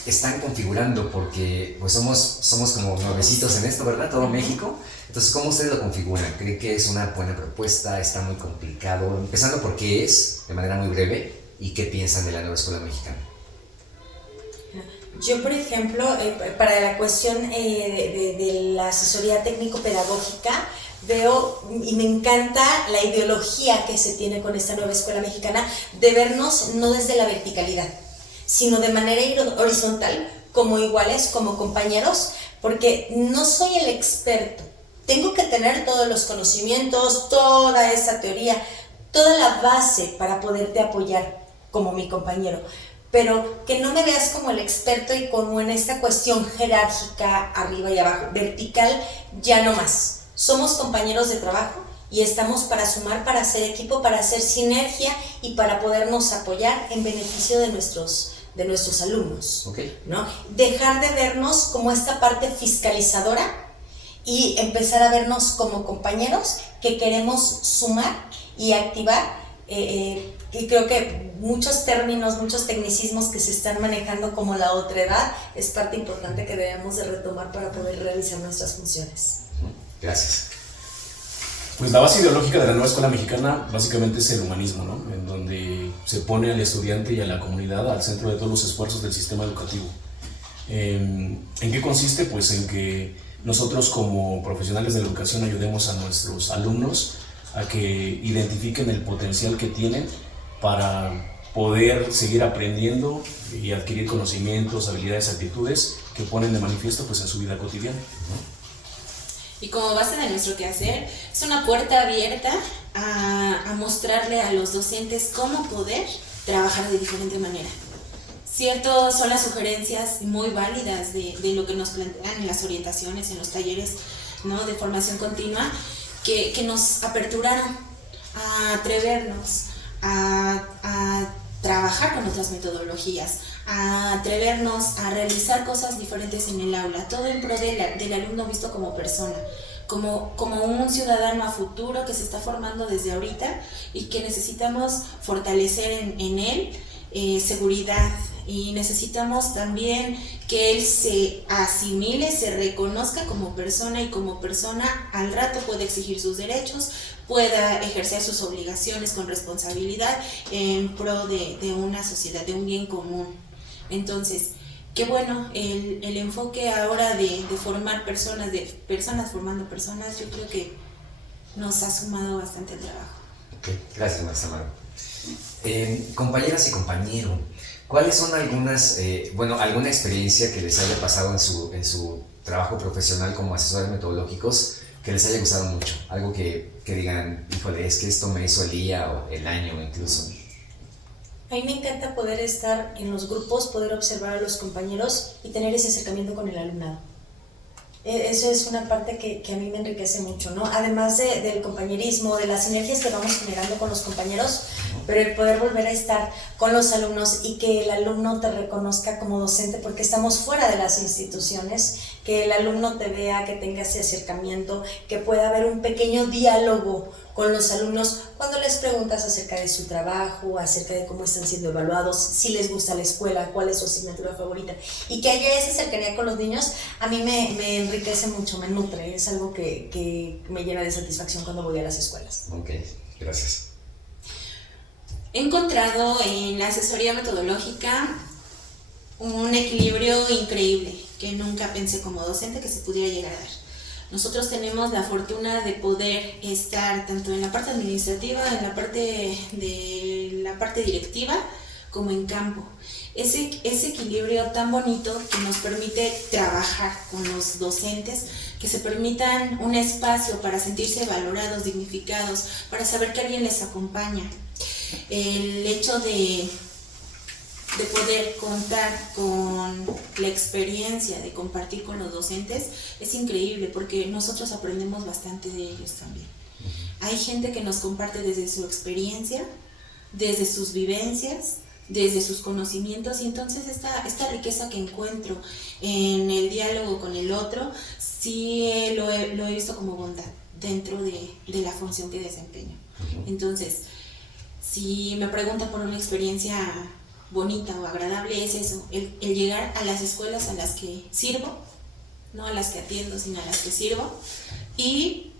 están configurando? Porque pues somos como nuevecitos en esto, ¿verdad? Todo México. Entonces, ¿cómo ustedes lo configuran? ¿Creen que es una buena propuesta? ¿Está muy complicado? Empezando por qué es, de manera muy breve, y qué piensan de la nueva escuela mexicana. Yo, por ejemplo, para la cuestión de la asesoría técnico-pedagógica, veo y me encanta la ideología que se tiene con esta nueva escuela mexicana de vernos no desde la verticalidad, sino de manera horizontal, como iguales, como compañeros, porque no soy el experto. Tengo que tener todos los conocimientos, toda esa teoría, toda la base para poderte apoyar como mi compañero, pero que no me veas como el experto y como en esta cuestión jerárquica, arriba y abajo, vertical, ya no más. Somos compañeros de trabajo y estamos para sumar, para hacer equipo, para hacer sinergia y para podernos apoyar en beneficio de nuestros alumnos, Okay. ¿no? Dejar de vernos como esta parte fiscalizadora y empezar a vernos como compañeros que queremos sumar y activar. Y creo que muchos términos, muchos tecnicismos que se están manejando como la otredad es parte importante que debemos de retomar para poder realizar nuestras funciones. Gracias. Pues la base ideológica de la nueva escuela mexicana básicamente es el humanismo, ¿no? En donde se pone al estudiante y a la comunidad al centro de todos los esfuerzos del sistema educativo. ¿En qué consiste? Pues en que nosotros como profesionales de la educación ayudemos a nuestros alumnos a que identifiquen el potencial que tienen para poder seguir aprendiendo y adquirir conocimientos, habilidades, actitudes que ponen de manifiesto pues en su vida cotidiana. Y como base de nuestro quehacer, es una puerta abierta a mostrarle a los docentes cómo poder trabajar de diferente manera. Cierto, son las sugerencias muy válidas de lo que nos plantean en las orientaciones, en los talleres, ¿no?, de formación continua, que nos aperturaron a atrevernos a trabajar con otras metodologías, a atrevernos a realizar cosas diferentes en el aula, todo en pro del alumno visto como persona, como un ciudadano a futuro que se está formando desde ahorita y que necesitamos fortalecer en él seguridad, y necesitamos también que él se asimile, se reconozca como persona, y como persona al rato pueda exigir sus derechos, pueda ejercer sus obligaciones con responsabilidad en pro de una sociedad, de un bien común. Entonces, qué bueno el enfoque ahora de formar personas, de personas formando personas, yo creo que nos ha sumado bastante trabajo. Okay. Gracias, maestra Maru. Compañeras y compañero, ¿cuáles son alguna experiencia que les haya pasado en su trabajo profesional como asesores metodológicos que les haya gustado mucho? Algo que digan, híjole, es que esto me hizo el día o el año incluso. A mí me encanta poder estar en los grupos, poder observar a los compañeros y tener ese acercamiento con el alumnado. Eso es una parte que a mí me enriquece mucho, ¿no? Además del compañerismo, de las sinergias que vamos generando con los compañeros, pero el poder volver a estar con los alumnos y que el alumno te reconozca como docente, porque estamos fuera de las instituciones, que el alumno te vea, que tenga ese acercamiento, que pueda haber un pequeño diálogo con los alumnos cuando les preguntas acerca de su trabajo, acerca de cómo están siendo evaluados, si les gusta la escuela, cuál es su asignatura favorita, y que haya esa cercanía con los niños, a mí me enriquece mucho, me nutre, es algo que me llena de satisfacción cuando voy a las escuelas. Ok, gracias. He encontrado en la asesoría metodológica un equilibrio increíble que nunca pensé como docente que se pudiera llegar a dar. Nosotros tenemos la fortuna de poder estar tanto en la parte administrativa, en la parte directiva, como en campo. Ese equilibrio tan bonito que nos permite trabajar con los docentes, que se permitan un espacio para sentirse valorados, dignificados, para saber que alguien les acompaña. El hecho de poder contar con la experiencia de compartir con los docentes es increíble, porque nosotros aprendemos bastante de ellos también. Hay gente que nos comparte desde su experiencia, desde sus vivencias, desde sus conocimientos, y entonces esta riqueza que encuentro en el diálogo con el otro, sí lo he visto como bondad dentro de la función que desempeño. Entonces, si me preguntan por una experiencia bonita o agradable, es eso, el llegar a las escuelas a las que sirvo, no a las que atiendo, sino a las que sirvo, y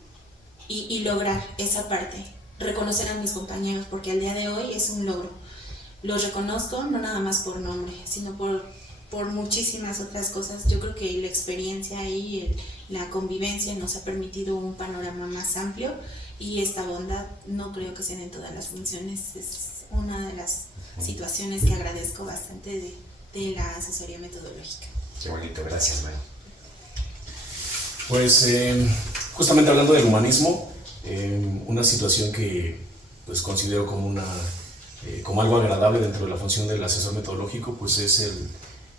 lograr esa parte, reconocer a mis compañeros, porque al día de hoy es un logro. Los reconozco no nada más por nombre, sino por muchísimas otras cosas. Yo creo que la experiencia y la convivencia nos ha permitido un panorama más amplio, y esta bondad no creo que sea en todas las funciones. Es una de las situaciones que agradezco bastante de la asesoría metodológica. Qué bonito, gracias, Mario. Pues justamente hablando del humanismo, una situación que pues considero como algo agradable dentro de la función del asesor metodológico, pues es el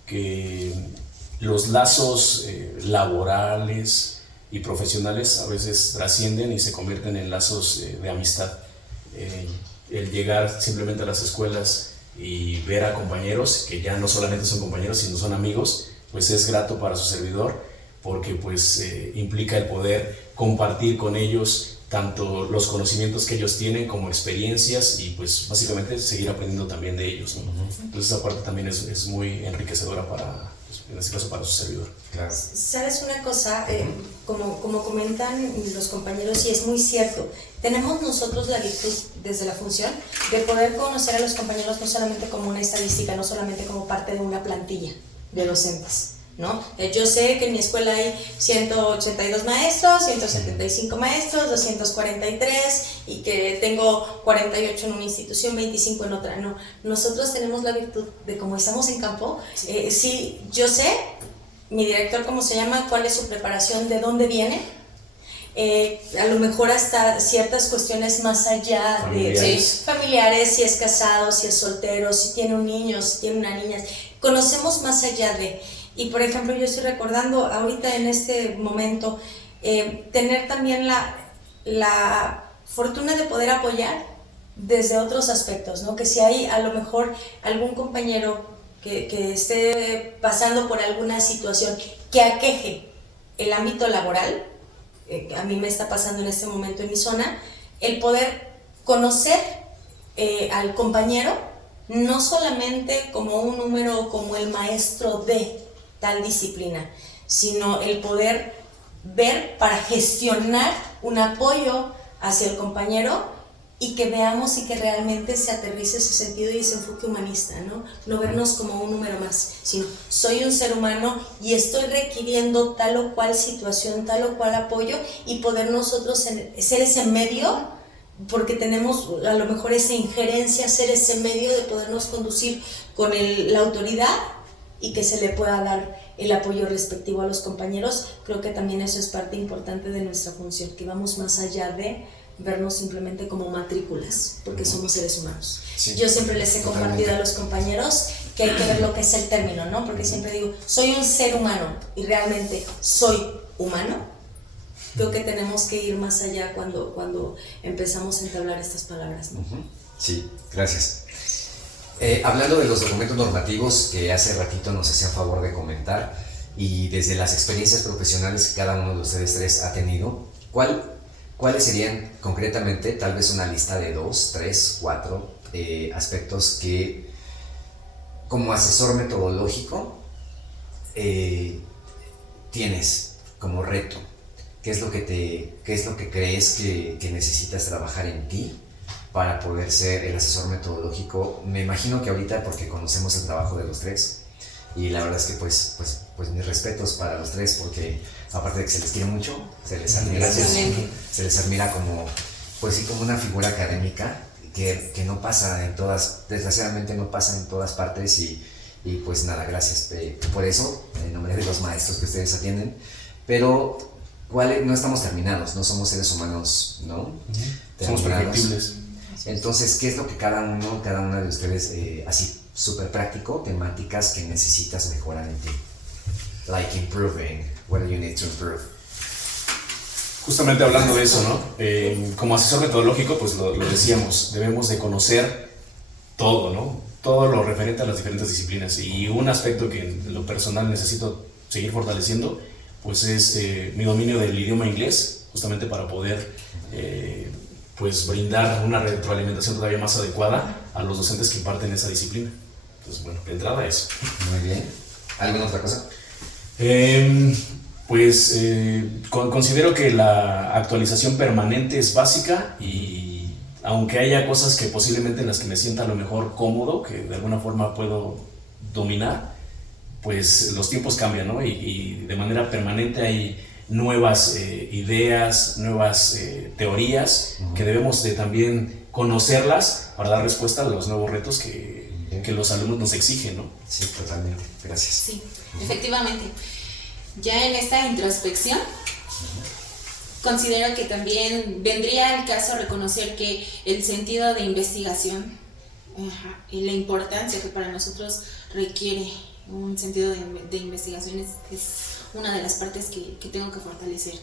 que los lazos laborales y profesionales a veces trascienden y se convierten en lazos de amistad. El llegar simplemente a las escuelas y ver a compañeros que ya no solamente son compañeros, sino son amigos, pues es grato para su servidor, porque pues implica el poder compartir con ellos tanto los conocimientos que ellos tienen como experiencias, y pues básicamente seguir aprendiendo también de ellos, ¿no? Entonces esa parte también es muy enriquecedora para, pues, en este caso, para su servidor. Claro. ¿Sabes una cosa? Como comentan los compañeros, y es muy cierto, tenemos nosotros la virtud desde la función de poder conocer a los compañeros no solamente como una estadística, no solamente como parte de una plantilla de docentes, ¿no? Yo sé que en mi escuela hay 182 maestros, 175 maestros, 243, y que tengo 48 en una institución, 25 en otra. No, nosotros tenemos la virtud de, como estamos en campo, sí, yo sé, mi director, cómo se llama, cuál es su preparación, de dónde viene, a lo mejor hasta ciertas cuestiones más allá familiares. de familiares, si es casado, si es soltero, si tiene un niño, si tiene una niña, conocemos más allá de. Y por ejemplo, yo estoy recordando ahorita en este momento tener también la fortuna de poder apoyar desde otros aspectos, ¿no? Que si hay a lo mejor algún compañero que esté pasando por alguna situación que aqueje el ámbito laboral, a mí me está pasando en este momento en mi zona, el poder conocer al compañero no solamente como un número o como el maestro de tal disciplina, sino el poder ver para gestionar un apoyo hacia el compañero, y que veamos y que realmente se aterrice ese sentido y ese enfoque humanista, no vernos como un número más, sino soy un ser humano y estoy requiriendo tal o cual situación, tal o cual apoyo, y poder nosotros ser ese medio, porque tenemos a lo mejor esa injerencia, ser ese medio de podernos conducir con la autoridad, y que se le pueda dar el apoyo respectivo a los compañeros. Creo que también eso es parte importante de nuestra función, que vamos más allá de vernos simplemente como matrículas, porque somos seres humanos. Sí, yo siempre les he compartido a los compañeros que hay que ver lo que es el término, ¿no? Porque siempre digo, soy un ser humano, y realmente soy humano. Creo que tenemos que ir más allá cuando empezamos a entablar estas palabras, ¿no? Sí, gracias. Hablando de los documentos normativos que hace ratito nos hacían favor de comentar, y desde las experiencias profesionales que cada uno de ustedes tres ha tenido, ¿cuáles serían concretamente, tal vez una lista de 2, 3, 4 aspectos que como asesor metodológico tienes como reto? ¿Qué es lo que crees que necesitas trabajar en ti para poder ser el asesor metodológico? Me imagino que ahorita, porque conocemos el trabajo de los tres, y la verdad es que pues mis respetos para los tres, porque aparte de que se les quiere mucho, se les admira como, pues sí, como una figura académica que no pasa en todas, desgraciadamente no pasa en todas partes, y pues nada, gracias por eso, en nombre de los maestros que ustedes atienden. Pero no estamos terminados, no somos seres humanos, ¿no? Somos perfectibles. Entonces, ¿qué es lo que cada una de ustedes, así súper práctico, temáticas que necesitas mejorar en ti? Like improving, what do you need to improve? Justamente hablando de eso, ¿no? Como asesor metodológico, pues lo decíamos, debemos de conocer todo, ¿no? todo lo referente a las diferentes disciplinas. Y un aspecto que en lo personal necesito seguir fortaleciendo, pues es mi dominio del idioma inglés, justamente para poder pues brindar una retroalimentación todavía más adecuada a los docentes que imparten esa disciplina. Entonces, bueno, de entrada eso. Muy bien. ¿Alguna otra cosa? Considero que la actualización permanente es básica, y aunque haya cosas que posiblemente en las que me sienta a lo mejor cómodo, que de alguna forma puedo dominar, pues los tiempos cambian, ¿no? Y de manera permanente hay nuevas ideas, nuevas teorías que debemos de también conocerlas para dar respuesta a los nuevos retos que los alumnos nos exigen, ¿no? Sí, totalmente. Gracias. Sí, efectivamente. Ya en esta introspección, considero que también vendría al caso reconocer que el sentido de investigación y la importancia que para nosotros requiere un sentido de investigación es una de las partes que tengo que fortalecer,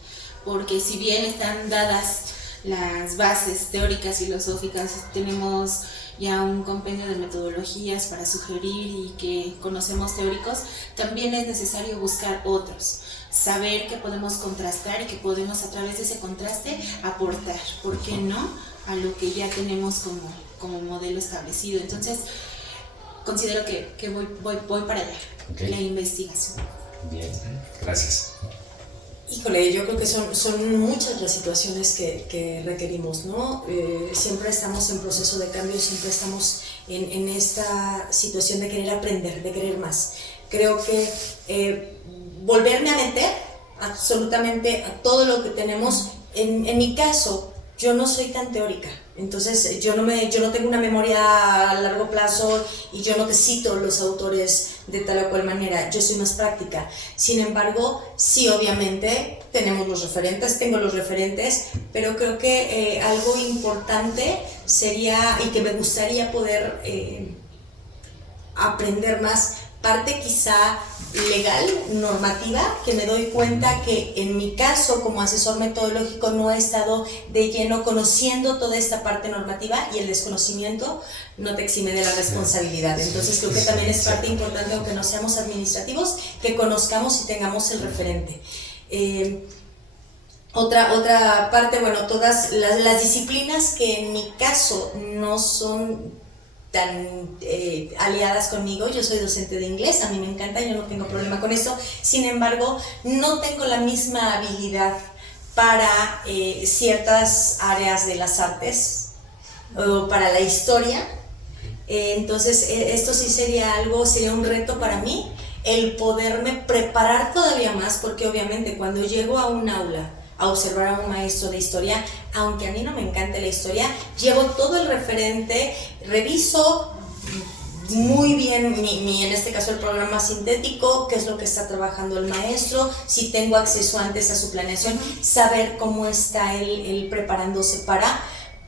porque si bien están dadas las bases teóricas, filosóficas, tenemos ya un compendio de metodologías para sugerir y que conocemos teóricos, también es necesario buscar otros, saber que podemos contrastar y que podemos a través de ese contraste aportar, ¿por qué no?, a lo que ya tenemos como modelo establecido. Entonces, considero que voy para allá, Okay. La investigación. Bien, gracias. Híjole, yo creo que son muchas las situaciones que requerimos, ¿no? Siempre estamos en proceso de cambio, siempre estamos en esta situación de querer aprender, de querer más. Creo que volverme a meter absolutamente a todo lo que tenemos, en mi caso, yo no soy tan teórica, entonces yo no tengo una memoria a largo plazo y yo no te cito los autores de tal o cual manera, yo soy más práctica. Sin embargo, sí, obviamente tengo los referentes, pero creo que algo importante sería, y que me gustaría poder aprender más, parte quizá legal, normativa, que me doy cuenta que en mi caso como asesor metodológico no he estado de lleno conociendo toda esta parte normativa, y el desconocimiento no te exime de la responsabilidad. Entonces creo que también es parte importante, aunque no seamos administrativos, que conozcamos y tengamos el referente. Otra parte, bueno, todas las disciplinas que en mi caso no son tan aliadas conmigo. Yo soy docente de inglés, a mí me encanta, yo no tengo problema con eso. Sin embargo, no tengo la misma habilidad para ciertas áreas de las artes o para la historia. Entonces, esto sí sería un reto para mí, el poderme preparar todavía más, porque obviamente cuando llego a un aula a observar a un maestro de historia, aunque a mí no me encante la historia, llevo todo el referente, reviso muy bien en este caso el programa sintético, qué es lo que está trabajando el maestro, si tengo acceso antes a su planeación, saber cómo está él preparándose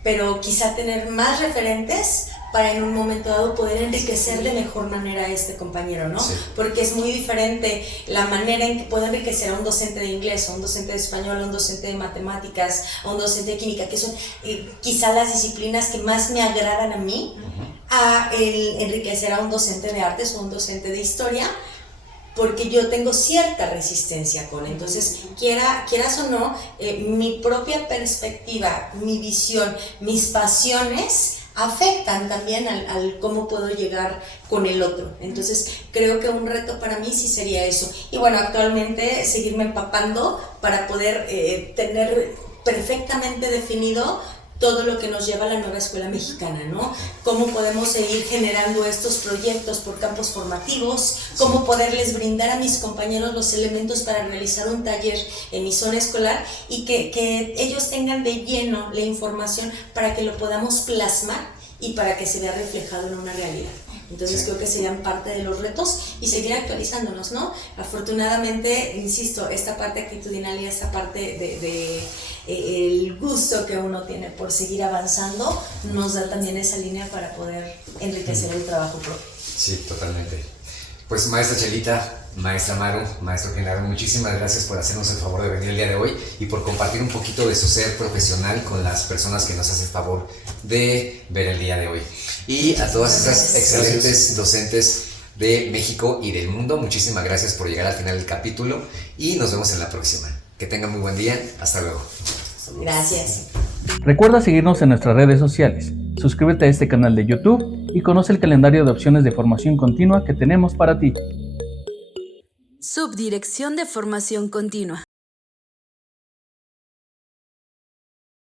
pero quizá tener más referentes para en un momento dado poder enriquecer de mejor manera a este compañero, ¿no? Sí. Porque es muy diferente la manera en que puedo enriquecer a un docente de inglés, a un docente de español, a un docente de matemáticas, a un docente de química, que son quizá las disciplinas que más me agradan a mí, a el enriquecer a un docente de artes o un docente de historia, porque yo tengo cierta resistencia con. Entonces, quieras o no, mi propia perspectiva, mi visión, mis pasiones afectan también al cómo puedo llegar con el otro. Entonces, creo que un reto para mí sí sería eso. Y bueno, actualmente seguirme empapando para poder tener perfectamente definido todo lo que nos lleva a la nueva escuela mexicana, ¿no? Cómo podemos seguir generando estos proyectos por campos formativos, cómo poderles brindar a mis compañeros los elementos para realizar un taller en mi zona escolar y que ellos tengan de lleno la información para que lo podamos plasmar y para que se vea reflejado en una realidad. Entonces creo que serían parte de los retos y seguir actualizándonos, ¿no? Afortunadamente, insisto, esta parte actitudinal y esta parte de el gusto que uno tiene por seguir avanzando nos da también esa línea para poder enriquecer el trabajo propio. Sí, totalmente. Pues maestra Chelita, maestra Maru, maestro Genaro, muchísimas gracias por hacernos el favor de venir el día de hoy y por compartir un poquito de su ser profesional con las personas que nos hacen el favor de ver el día de hoy. Y a todas esas excelentes docentes de México y del mundo, muchísimas gracias por llegar al final del capítulo y nos vemos en la próxima. Que tengan muy buen día. Hasta luego. Gracias. Recuerda seguirnos en nuestras redes sociales, suscríbete a este canal de YouTube y conoce el calendario de opciones de formación continua que tenemos para ti. Subdirección de Formación Continua.